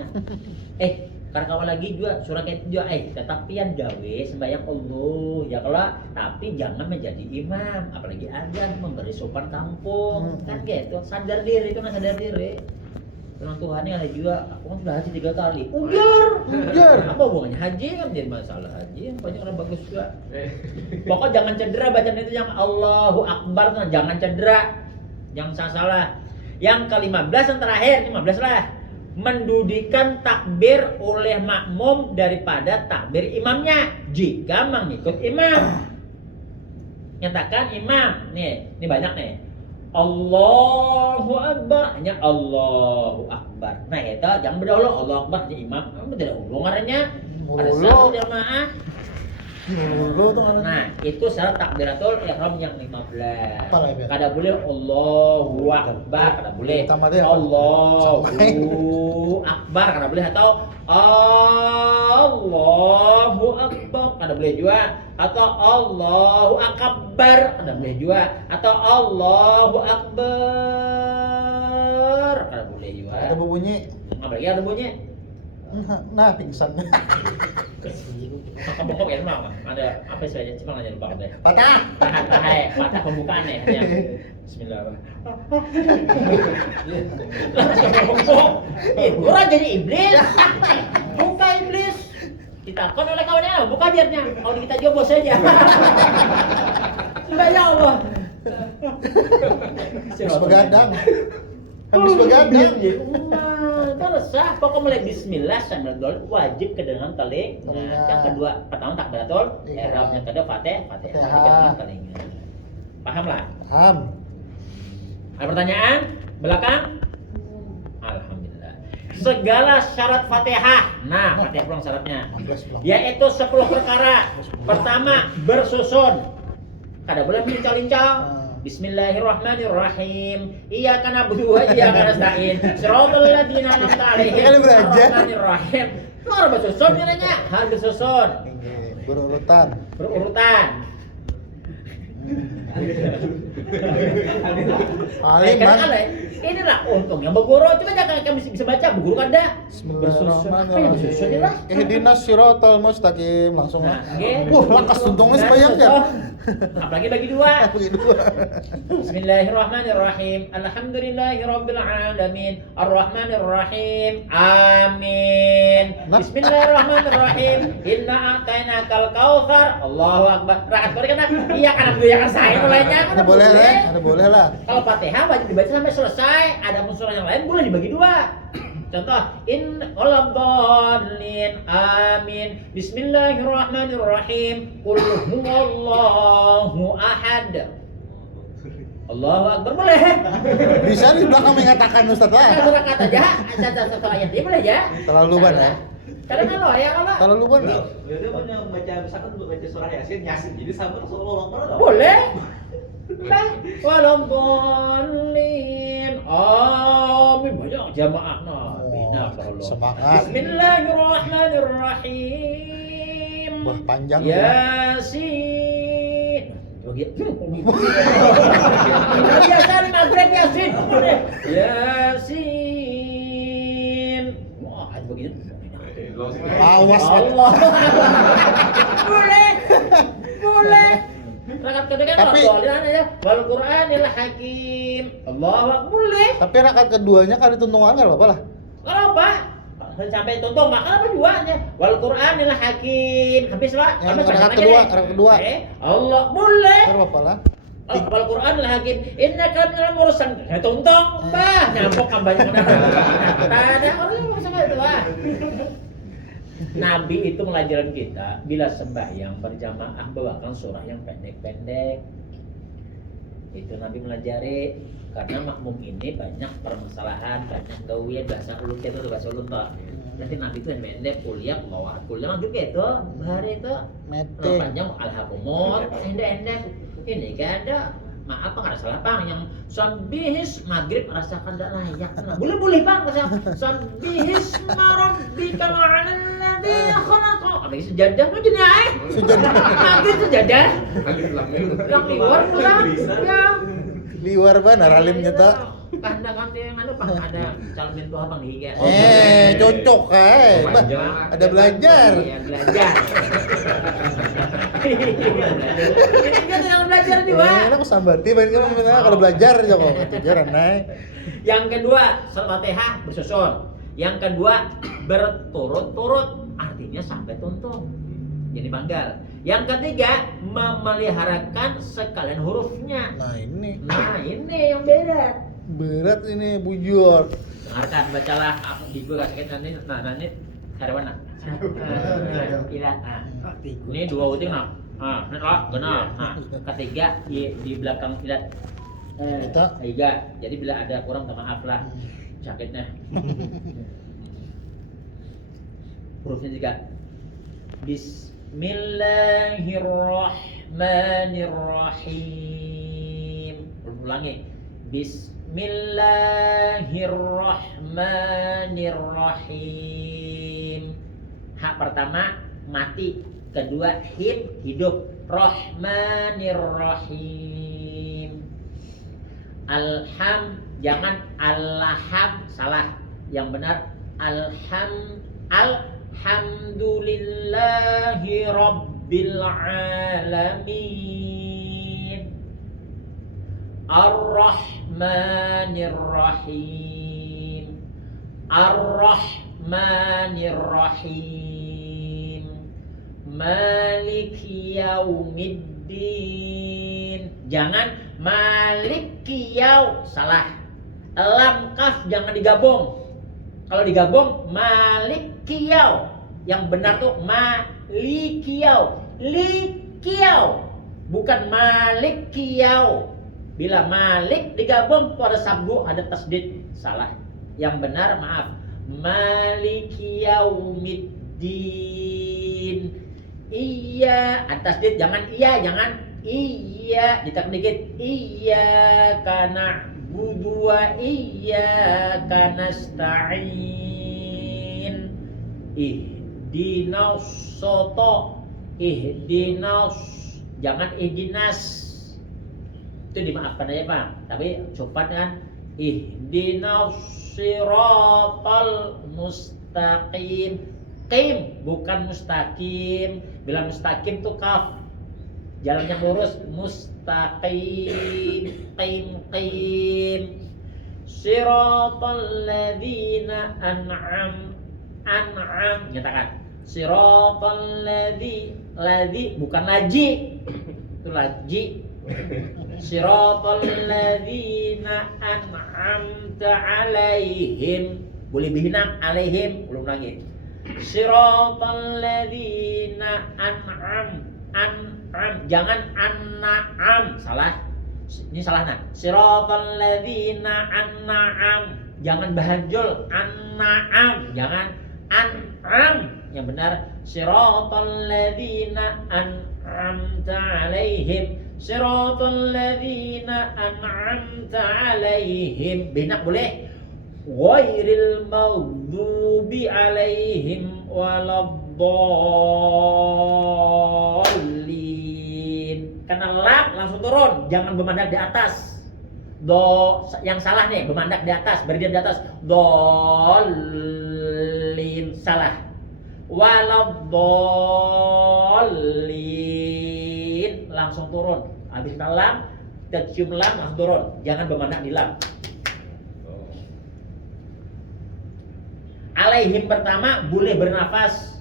Karena kawan lagi juga surah kayak juga tetap pian gawe sembahyang Allah ya kalau tapi jangan menjadi imam apalagi azan memberi sopan kampung kan gitu sadar diri itu nggak sadar diri Tuhan Tuhan ini ada juga aku kan sudah haji 3 kali ujar apa hubungannya haji kan jadi masalah haji banyak orang bagus juga pokoknya jangan cedera bacaan itu yang Allahu Akbar jangan cedera jangan salah yang ke-15 yang terakhir 15 lah mendudikan takbir oleh makmum daripada takbir imamnya jika mengikut imam. Nyatakan imam nih, ini banyak nih. Allahu Akbar hanya Allahu Akbar. Nah itu jangan berdahulu Allahu Akbar hanya imam. Kamu tidak ulung artinya. Pada satu jamaah. Nah itu syarat takbiratul ihram yang 15. Kada boleh Allahu Akbar, kada boleh Allahu Akbar, kada boleh atau Allahu Akbar, kada boleh juga atau Allahu Akbar, kada boleh juga atau Allahu Akbar, kada boleh juga. Ada bunyi. Apalagi ada bunyi. Nah pingsan. Kakak bokok ya emang ada apa saja cuma nanya lupa deh. Patah pembukaan ya. Bismillah. Orang jadi iblis. Buka iblis. Ditakon oleh kawannya, buka ajarnya. Kalau kita juga bos aja. Ya Allah. Habis begadang. Resah, pokoknya mulai bismillah sambil dulu wajib kedengaran telinga. Yang kedua, pertama takbiratul ihram, yang kedua Fatihah kedengaran telinga. Paham lah? Paham. Ada pertanyaan? Belakang? Alhamdulillah. segala syarat Fatihah. Nah, Fatihah pulang syaratnya. 15 pulang. Yaitu 10 perkara. Pertama, bersusun. Kada boleh lincah-lincah. Bismillahirrahmanirrahim. Iyyaka na'budu wa iyyaka nasta'in. Shiratal ladzina an'amta 'alaihim. Kali belajar. Bismillahirrahmanirrahim. Lu harus bersusun nilainya, harus bersusun. Berurutan. Berurutan. Alim Kan man. inilah untungnya Bu Guru. Coba jangan kami bisa baca, Bu Guru ada. Bismillahirrahmanirrahim. Bersusun lah. Ihdinas siratal mustaqim. Langsung. Nah, oke. Lakas untungnya sebanyak ya. Apalagi bagi dua. Bagi dua. Bismillahirrahmanirrahim. Alhamdulillahirabbil alamin. Arrahmanirrahim. Amin. Nah. Bismillahirrahmanirrahim. Inna a'tainakal kautsar. Allahu akbar. Rakaat kali kan? Iya kan aku yang saya mulainya. Ada boleh lah. Ada boleh lah. Kalau Fatihah wajib dibaca sampai selesai. Ada surah yang lain boleh dibagi dua. Contoh, in waladhdallin amin. Bismillahirrahmanirrahim. Qul huwallahu ahad. Allahu akbar boleh. Bisa di belakang mengatakan Ustaz lah. Satu rakaat aja, satu ayat dia boleh ya. Terlalu banyak. Kadang kalau ya kalau Terlalu banyak. Dia punya baca misalkan baca surah Yasin, jadi sama Rasulullah mana? boleh. Lah, waladhdallin amin banyak jamaah nah. Semangat. Bismillahirrahmanirrahim. Wah, panjang. Yasin. Oh gitu. Biasa maghrib Yasin. Yasin. Wah, begitu. Awas. Allah. Boleh. Boleh. Rakaat kedua kan Tapi- ya. Wal Qur'anil Hakim. Allahu Akbar. Boleh. Tapi rakaat keduanya kali tuntungan enggak apa-apa lah. Kalau apa? Sampai tuntung maka apa duanya? Wal Qur'anil Hakim. Habis lah. Yang Habis rakaat aja kedua, deh. rakaat kedua. Allah boleh. Enggak apa-apa lah. Wal Qur'anil Hakim. Innaka minal mursalin. Tuntung, bah, nyampok banyak benar. Ada orang yang sama itu ah. Nabi itu mengajarkan kita bila sembahyang berjamaah bawakan surah yang pendek-pendek. Itu Nabi melajari karena makmum ini banyak permasalahan, banyak gawian bahasa ulun itu bahasa ulun toh. Berarti Nabi itu yang pendek kuliah bawa kuliah gitu gitu. Bahari itu Mete. panjang al-hakumur, endek-endek. Ini kan ada maaf nggak ada salah bang yang sabbihis maghrib rasakan tidak layak. Nah, boleh bang sabbihis marabbikal a'la khalaqah. Ada sejadah lu jadi Sejadah. maghrib sejadah. Yang keluar pulang ya. Liwar benar alimnya tak. Kanda-kanda yang ada Pak ada calon mentua Bang Higa. Cocok ada belajar. Iya, belajar. Ini kan yang belajar juga. Enak sambati main kalau belajar aja kok. Kejaran naik. Yang kedua, salat Fatihah bersusun. Yang kedua, berturut-turut, artinya sampai tuntung. Jadi panggal. Yang ketiga, memeliharakan sekalian hurufnya. Nah, ini Nah, ini yang beda. berat ini bujur. Dengarkan, bacalah apa di gua kasih nanti. Nah, nanti ada mana? Ilah. Ini dua uting nah. Benar. Nah, ketiga di belakang ilat. Tiga. Jadi bila ada kurang minta maaf lah. Sakitnya. Hurufnya juga. Bismillahirrahmanirrahim. Ulangi. Bismillahirrahmanirrahim. Hak pertama mati, kedua hidup. Rahmanirrahim. Jangan alham salah. Yang benar alhamdulillahi rabbil alamin. Ar-Rahmanir-Rahim. Ar-Rahmanir-Rahim. Maliki yaumiddin. Jangan maliki yau, salah. Lam kaf jangan digabung. Kalau digabung maliki yau. Yang benar tuh maliki yau. Likiyau. Bukan maliki yau. Bila malik digabung itu ada sabgu, ada tasdid. Salah. Yang benar maaf. Maliki yaumiddin. Iya, atas dit jangan iya, jangan iya, ditekan dikit. Iyyaka na'budu wa iyyaka nasta'in. Ihdinas sirata, ihdinas, jangan ihdinas. Itu dimaafkan aja Pak, tapi sopan kan. Ihdinas siratal mustaqim. Qim bukan mustaqim. Bila mustaqim tuh kaf, jalannya lurus. Mustaqim, qim. Siratal ladzina an'am, nyatakan. Siratal ladzi bukan laji. Itu laji. Siratal ladzina an'amta alaihim. Boleh bihinam alaihim, belum lagi. Siratal ladzina an'am, jangan an'am, salah. Ini salah nah. Siratal ladzina an'am, jangan bahanjul, an'am, jangan an'am. Yang benar siratal ladzina an'amta alaihim. Siratal ladzina an'amta alaihim. Binak boleh. Ghairil maghdubi alaihim waladdallin. Karena lam langsung turun, jangan bermandak di atas. Do yang salah nih, bermandak di atas, berdiam di atas. Dallin salah. Waladdallin langsung turun. Habis lam, tercium lam langsung turun. Jangan bermandak di lam. Alaihim pertama boleh bernafas.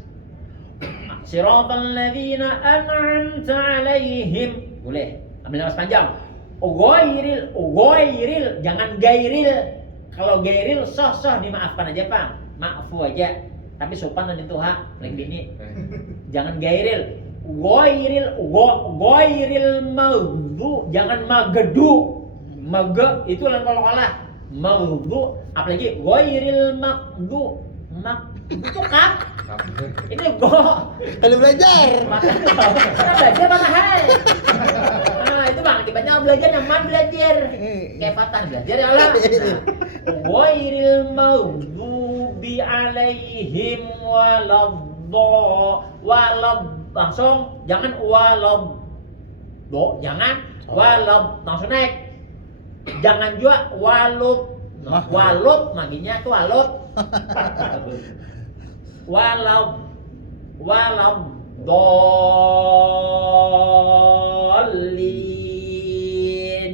Siratal ladzina an'amta alaihim. Boleh. Ambil nafas panjang. Ghairil, jangan gairil. Kalau gairil soh dimaafkan aja, Pak. Maafu aja. Tapi sopan dan itu hak, lagi bini. Jangan gairil. Ghairil maghdu, jangan magedu. Mage itu lain kalau kalah. Maghdu, apalagi ghairil maghdu. Itu kak. Ini go. Kalau belajar. Kita belajar mana hai? Nah, itu bang akibatnya belajar nyaman belajar. Kayak Fatan belajar ya lah. Ghairil maghdubi alaihim langsung jangan jangan langsung naik. Jangan juga walut maginya tuh walut. Waladdallin.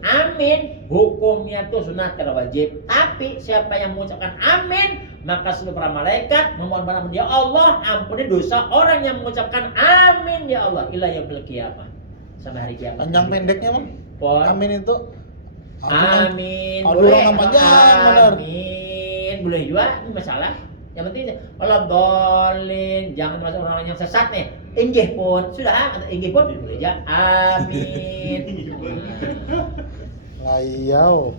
Amin. Hukumnya tuh sunat karena wajib. Tapi siapa yang mengucapkan amin, maka seluruh para malaikat memohon pada dia Allah ampuni dosa orang yang mengucapkan amin ya Allah ila yaumil qiyamah. Sampai hari kiamat. Panjang pendeknya, Bang. Amin itu. Amin. Aduh, orang panjang benar. Amin. Boleh juga, ini masalah. Yang penting waladdallin, jangan masuk orang-orang yang sesat nih. Inggih pun, sudah atau inggih pun boleh aja. Amin. Layau.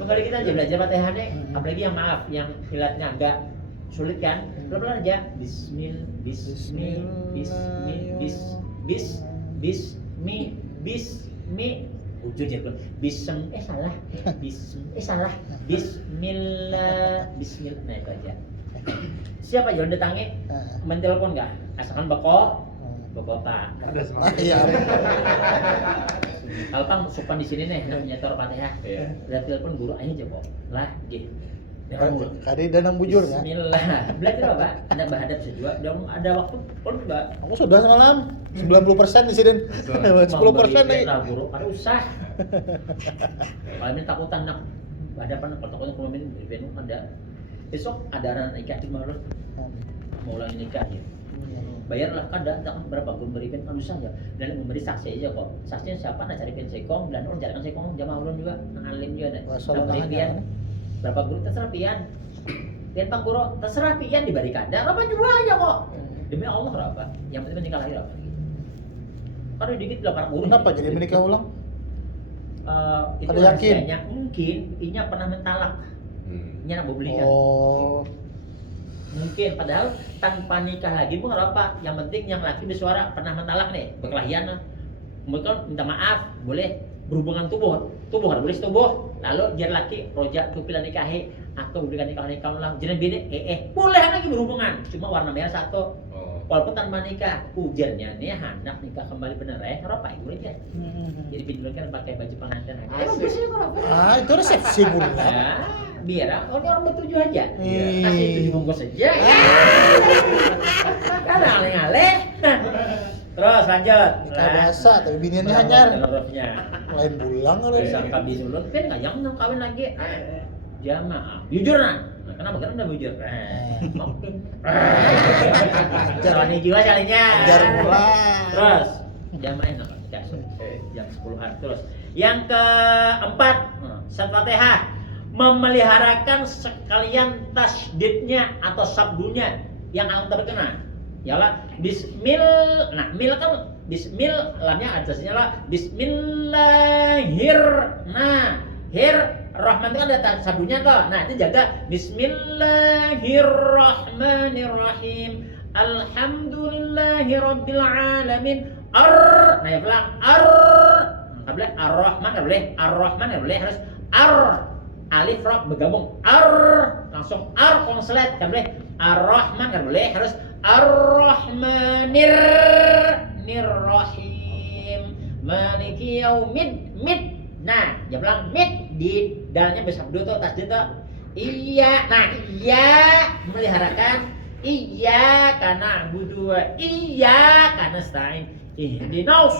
Pokoknya kita aja belajar Fatihah deh, apalagi yang maaf, yang hilatnya agak sulit kan. Pelan-pelan aja. Bismi. Ujur aja pun. Salah. Bismillah. Nah itu aja. Siapa yang datangnya? Main telepon nggak? Asalkan Pak. Ada Ah, iya. Kalau Pang sopan di sini nih, nyetor Fatihah. Iya. Udah telepon guru aja coba. Lah, gitu. Kali danang bujur ya. Bismillah. Belajar Pak. Ada bahadap juga. Ada waktu pun Mbak. Aku sudah semalam 90% di sini. 10% nih. Lah guru, kan usah. Kalau ini takutan nak hadapan kalau takutnya kalau ini event ada. Besok ada anak nikah di Maros. Mau ulang nikah gitu. Bayarlah kada berapa guru berikan kan usah ya. Dan memberi saksi aja kok. Saksinya siapa? Nak cari sekong dan orang carikan sekong jamaah ulun juga, alim juga ada. Berikan berapa guru terserah pian. Pian Pang guru terserah pian diberi kada. Apa juga aja kok. Demi Allah berapa? Yang penting menikah lahir apa? Kalau dikit lah para guru. Kenapa jadi menikah ulang? Itu Ada yakin? mungkin inya pernah mentalak. nya nak belikan. Oh. Mungkin padahal tanpa nikah lagi pun nggak apa. Yang penting yang laki bersuara pernah mentalak nih, berkelahian. Mereka minta maaf, boleh berhubungan tubuh kan boleh tubuh. Lalu jar laki rojak tupilan nikahi atau belikan nikah lah. Jadi bini boleh lagi berhubungan, cuma warna merah satu. Walaupun tanpa nikah, ujarnya nih hendak nikah kembali bener apa itu aja. Jadi bini kan pakai baju pengantin aja. Itu resepsi pula. Biar orang bertujuh aja. Iya. Kasih 7 bungkus saja. Kan aleh-aleh. Terus lanjut. Nikah biasa, tapi biniannya hanyar. Telurnya. Lain bulang kali. Bisa kabin dulu, kan nggak yang kawin lagi. Jamaah. Jujur nah. Kenapa kan udah bujur? Mungkin. Jalan jiwa kalinya. Ajar pula. Terus jamaah enak dikasih jam 10-an. Terus yang keempat, saat Fatihah memeliharakan sekalian tasdidnya atau sabdunya yang akan terkena. Yalah bismil. Nah, mil kan bismil lamnya atasnya lah bismillahir. Nah, Rahman itu kan ada sabdunya toh. Nah, itu jaga bismillahirrahmanirrahim. Alhamdulillahirabbil alamin. Nah, ya bilang enggak boleh ar-rahman, enggak boleh ar-rahman, enggak boleh harus alif ra bergabung. Langsung konslet, enggak boleh ar-rahman, enggak boleh harus ar-rahmanirrahim. Maliki yaumiddin. Nah, dia bilang mid di dalnya bersabdu tuh tasdid tuh. Iya. Nah, iya meliharakan iya karena budu iya karena stain. Ihdinas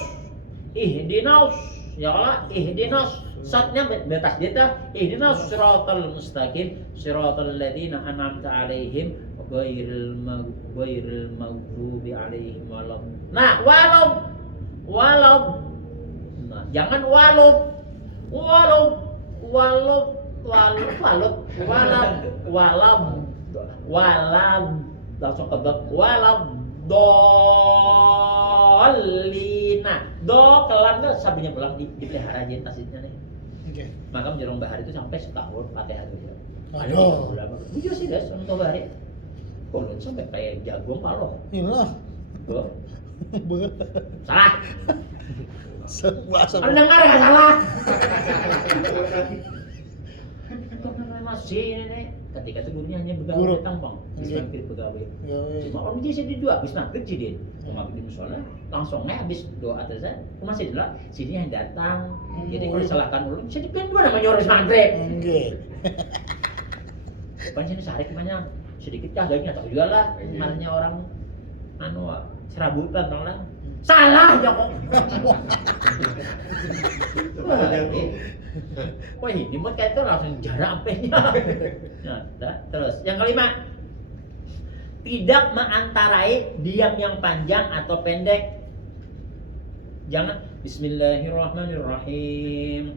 ya Allah, ihdinas satnya betasdid tuh. Ihdinas siratal mustaqim siratal ladzina an'amta alaihim ghairil maghdubi alaihim walad. Nah, walau. Nah, jangan walau langsung ke dot dolina kelam tuh sabinya pulang dipelihara aja tasnya nih. Oke. Maka menjerong bahari itu sampai setahun Fatihah itu. Aduh. Bujur sih das untuk bahari. Kolon sampai kayak jagung paloh. Inilah. Salah. Bahasa. Pendengar nggak salah. Masih ini ketika itu gurunya hanya Guru. begawe tampang, Iya. maghrib begawe. Ya, Cuma orang jadi sedih dua, habis maghrib jadi, mau maghrib di musola, langsungnya habis doa atasnya, masih dulu sini yang datang. Jadi kalau disalahkan dulu, bisa dipilih dua namanya orang maghrib. Enggak. Bukan sini sehari kemana sedikit kah gaknya tahu juga lah, kemarinnya orang serabutan lah. Salah ya kok. Wah ini buat kayak itu langsung jarak ampenya. Nah, terus yang kelima, tidak mengantarai diam yang panjang atau pendek. Jangan Bismillahirrahmanirrahim.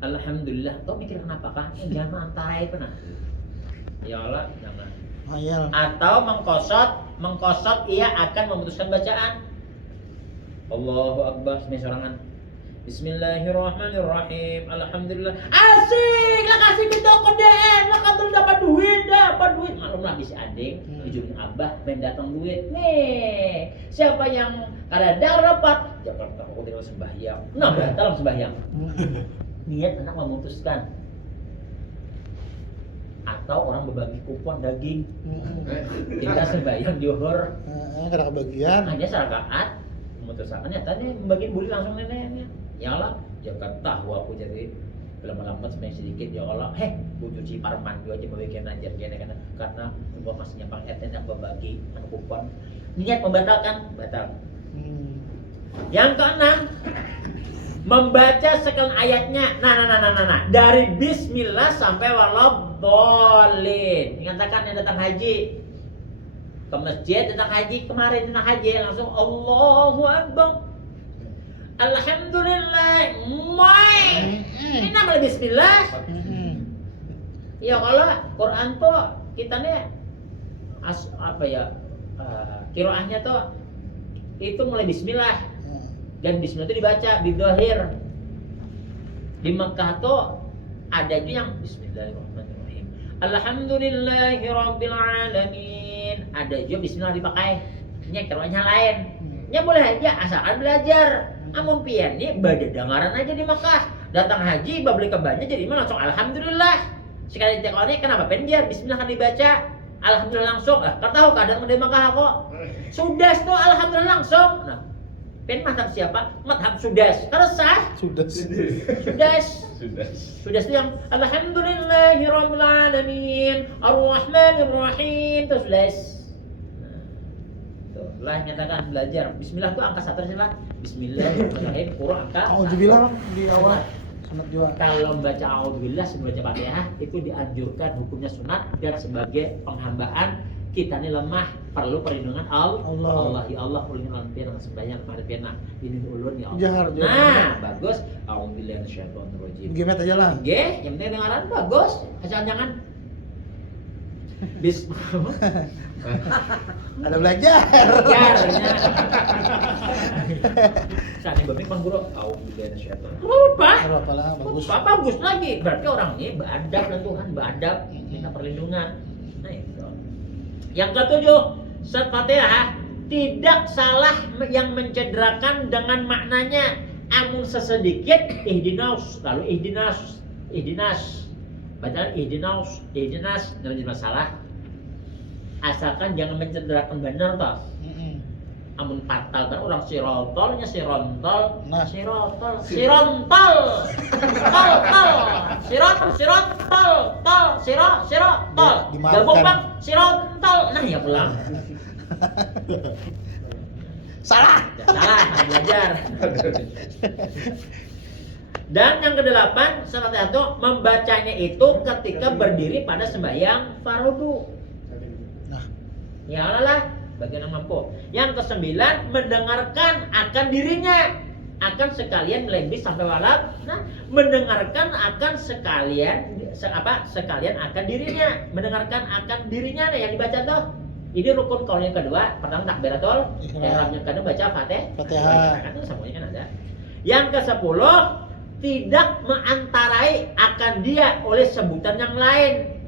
Alhamdulillah. Kau mikir kenapa kah? Jangan mengantarai pernah. Ya Allah, jangan. Hayal. Atau mengkosot ia akan memutuskan bacaan. Allahu Akbar seorangan. Bismillahirrahmanirrahim. Alhamdulillah. Asik, lah kasih kita kodeen, lah katul dapat duit. Malum lagi si ading, ujungnya abah main datang duit. Nih, siapa yang kadang dapat? Jakarta aku tinggal sembahyang. Nah, dalam sembahyang. Niat anak memutuskan. Atau orang berbagi kupon daging. Kita sembahyang johor. Karena kebagian. Hanya serakaat memutuskan tadi membagi buli langsung neneknya. Ya Allah, jangan tahu aku jadi lama-lama sebenarnya sedikit ya Allah. Gue cuci parman gue aja membikin aja karena gue masih nyapang RT yang berbagi kupon. Niat membatalkan, batal. Yang keenam, membaca sekalian ayatnya. Nah. Dari bismillah sampai waladhdallin. Katakan yang datang haji ke masjid datang haji kemarin datang haji langsung Allahu Akbar. Alhamdulillah. Ini nama bismillah. Ya kalau Quran tuh kita nih qiraahnya tuh itu mulai bismillah. Dan bismillah itu dibaca bidhahir. Di Mekah tuh Ada juga yang Bismillahirrahmanirrahim. Alhamdulillahirabbil alamin. Ada juga bismillah dipakai. Nya keronya lain. Nya boleh aja asalkan belajar. Amun pian nih badadangaran aja di Mekah. Datang haji babeli kebanya jadi mah langsung alhamdulillah. Sekali tekoni kenapa penjar bismillah kan dibaca. Alhamdulillah langsung. Kan tahu kadang di Mekah kok. Sudas tuh alhamdulillah langsung. Nah, pen mazhab siapa? Mazhab Sudas. Karena sah. Sudas. Sudas itu yang alhamdulillahirabbil alamin arrahmanirrahim itu Sudas. Tuh, lah nyatakan belajar. Bismillah tuh angka 1 sih lah. Bismillahirrahmanirrahim Quran angka. Auzubillah di awal sunat juga. Kalau membaca auzubillah sebelum baca Fatihah itu dianjurkan, hukumnya sunat dan sebagai penghambaan. Kita ini lemah, perlu perlindungan Allah. Ya Allah, ulun lampiran sembahyang mari pena. Ini ulun ya Allah. Jahar. Nah, bagus. Auzubillahi minasyaitonir rajim. Gemet aja lah. Nggih, yang penting dengaran bagus. Jangan Bismillah. Ada belajar. Belajarnya. Saat ini bapak guru auzubillahi minasyaitonir. Lupa. Apa lah bagus. Bagus lagi. Berarti orang ini beradab dan Tuhan beradab minta perlindungan. Nah, itu. Yang ketujuh, surat Fatihah tidak salah yang mencederakan dengan maknanya. Amun sesedikit ihdinas, lalu ihdinas. Padahal ihdinas jangan masalah. Asalkan jangan mencederakan benar toh. Amun fatal kan orang sirontolnya sirontol, Nah. sirontol, sirontol, Dimaafkan. gabung bang, sirontol, nah ya pulang. Salah. Salah, harus belajar. Dan yang kedelapan, surat itu membacanya itu ketika berdiri pada sembahyang fardu. Nah, Ya Allah, bagian yang mampu. Yang kesembilan, mendengarkan akan dirinya, akan sekalian melebih sampai walam. Nah, mendengarkan akan sekalian sekalian akan dirinya, mendengarkan akan dirinya nih yang dibaca tuh. Ini rukun kaul yang kedua, pertama takbiratul ihram, yang kedua baca Fatihah. Kan itu semuanya kan ada. Yang ke-10, tidak mengantarai akan dia oleh sebutan yang lain.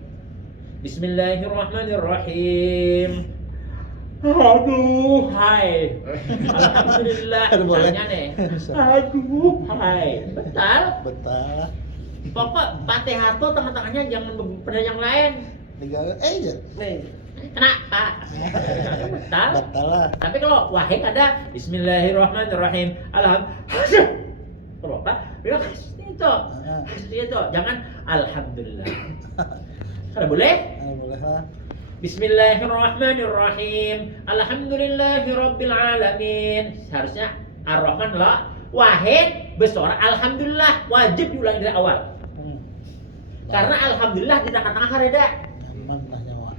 Bismillahirrahmanirrahim. Aduh, hai. Alhamdulillah. Boleh. Misalnya nih. Aduh, hai. Betul. Pokok Fatihah tuh tengah-tengahnya jangan pada yang lain. Ya. Nih. Kenapa? Betul. Betul lah. Tapi kalau wahid ada Bismillahirrahmanirrahim. Alhamdulillah. Kalau apa? Bilang itu. Itu. Jangan Alhamdulillah. Ada boleh? Boleh lah. Bismillahirrahmanirrahim. Alhamdulillahirabbil alamin. Seharusnya Ar-Rahman lah. Wahid bersuara alhamdulillah, wajib diulangi dari awal. Karena alhamdulillah di tengah-tengah kareda. Aman lah nyawa.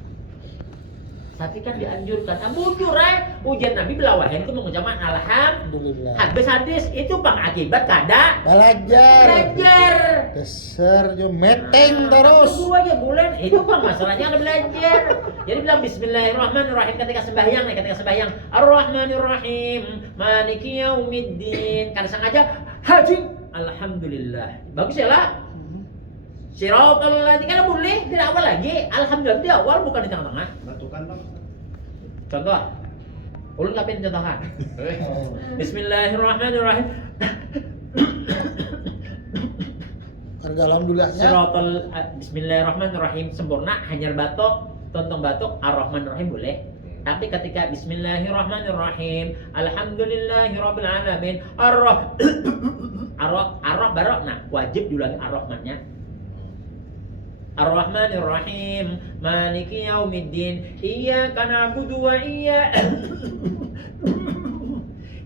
Tapi kan dianjurkan. Bujur ujian Nabi belawahin itu mengucapkan Alhamdulillah. Hadis itu pengakibat kada Belajar. Dasar jo meteng terus. Gua aja bulan itu bang masalahnya ada belajar. Jadi bilang Bismillahirrahmanirrahim ketika sembahyang Ar-Rahmanirrahim Maliki Yaumiddin. Karena sengaja haji Alhamdulillah. Bagus ya lah. Siratal ladzina kan boleh di awal lagi. Alhamdulillah di awal bukan di tengah-tengah. Bantukan bang. Contoh. Ulun lapin contohan. Bismillahirrahmanirrahim. Harga alhamdulillahnya. Siratal Bismillahirrahmanirrahim sempurna hanya batok, tontong batok Ar-Rahmanirrahim boleh. Tapi ketika Bismillahirrahmanirrahim Alhamdulillahirabbil alamin Ar-Rah barok, nah wajib diulangi Ar-Rahmannya. Ar-Rahmanirrahim Maliki Yaumiddin Iyyaka na'budu wa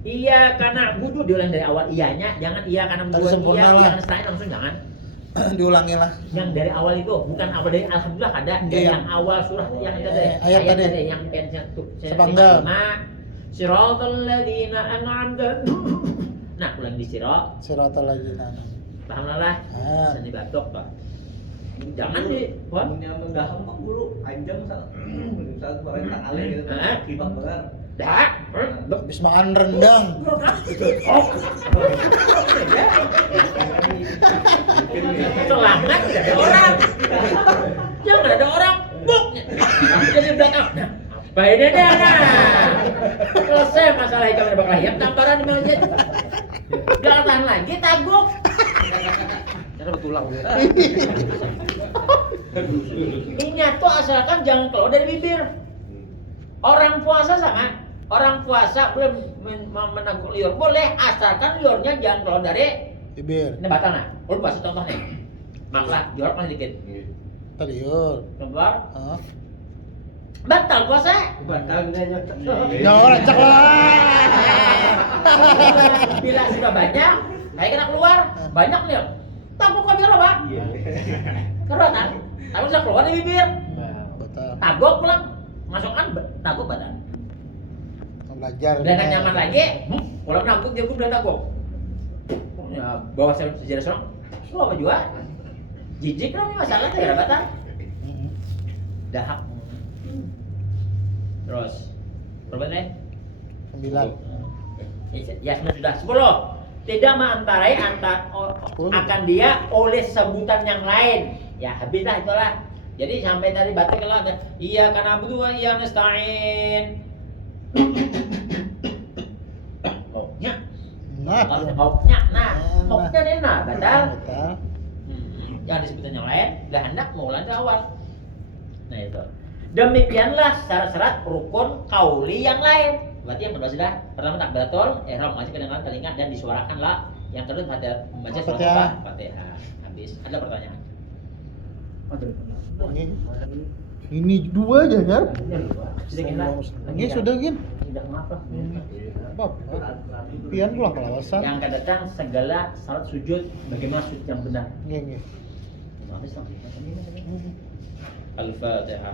Iyyaka na'budu diulang dari awal iyanya, jangan iyyaka na'budu wa iyyaka nasta'in langsung jangan. Diulangi lah. Yang dari awal itu bukan awal dari alhamdulillah ada yang awal surah yang itu dari ayat tadi yang sepanggal. Siratal ladzina an'amta. Nah, ulang di Siratal ladzina. paham lah. Seni batok Pak. Jangan di Yang menggaham kok guru anjang misal kemarin tak alih gitu. Kibak banget. Dah. Habis makan rendang. Selamat tidak ada orang. Jangan ada orang. Buk. Jadi belakang. Nah, apa ini dah? Nah. Selesai masalah ikan dan bakal ayam tamparan di masjid. Jangan tahan lagi taguk. Cara betulang. Ingat tuh asalkan jangan keluar dari bibir. Orang puasa sama, orang puasa belum menaguk liur boleh asalkan liurnya jangan keluar dari Bibir. ini batal nah. Lu puasa contohnya. Maklah jorok paling dikit. Taliur. Keluar Hah? batal puasa. Batal gunanya. Jangan rancak lah. Bila sudah banyak, kayak kena keluar banyak nih. Tabuk ke biar apa? Keluar kan? Tapi sudah keluar dari bibir. Batal. Taguk pulang, masukkan taguk batal. Belajar. Udah enak nyaman lagi, pulang nangkuk dia udah taguk. Ya, bawa sejarah serong, lu apa juga? Jijik lah nih masalah daerah batal. Dahak. Terus, berapa nih? 9. Ya sudah 10. Tidak mengantarai akan dia oleh sebutan yang lain. Ya habislah itulah. Jadi sampai tadi batik lah. Iya karena berdua iya nasta'in. Moknya, Nah. moknya, moknya deh nah batal. Batal. Jangan disebutin yang lain. Udah hendak mulai dari awal. Nah itu. Demikianlah syarat-syarat rukun kauli yang lain. Berarti yang kedua sudah pertama takbiratul ihram masih kedengaran telinga dan disuarakanlah. Yang kedua membaca surat Fatihah. Fatihah. Habis. Ada pertanyaan? Ini dua aja kan? Sedikitlah. Ini sudah gin. Sudah maaf lah. Apa? Pian pulang ke lawasan. Yang akan datang segala salat sujud bagaimana sujud yang benar. Nggih. Habis lah. Al-Fatihah.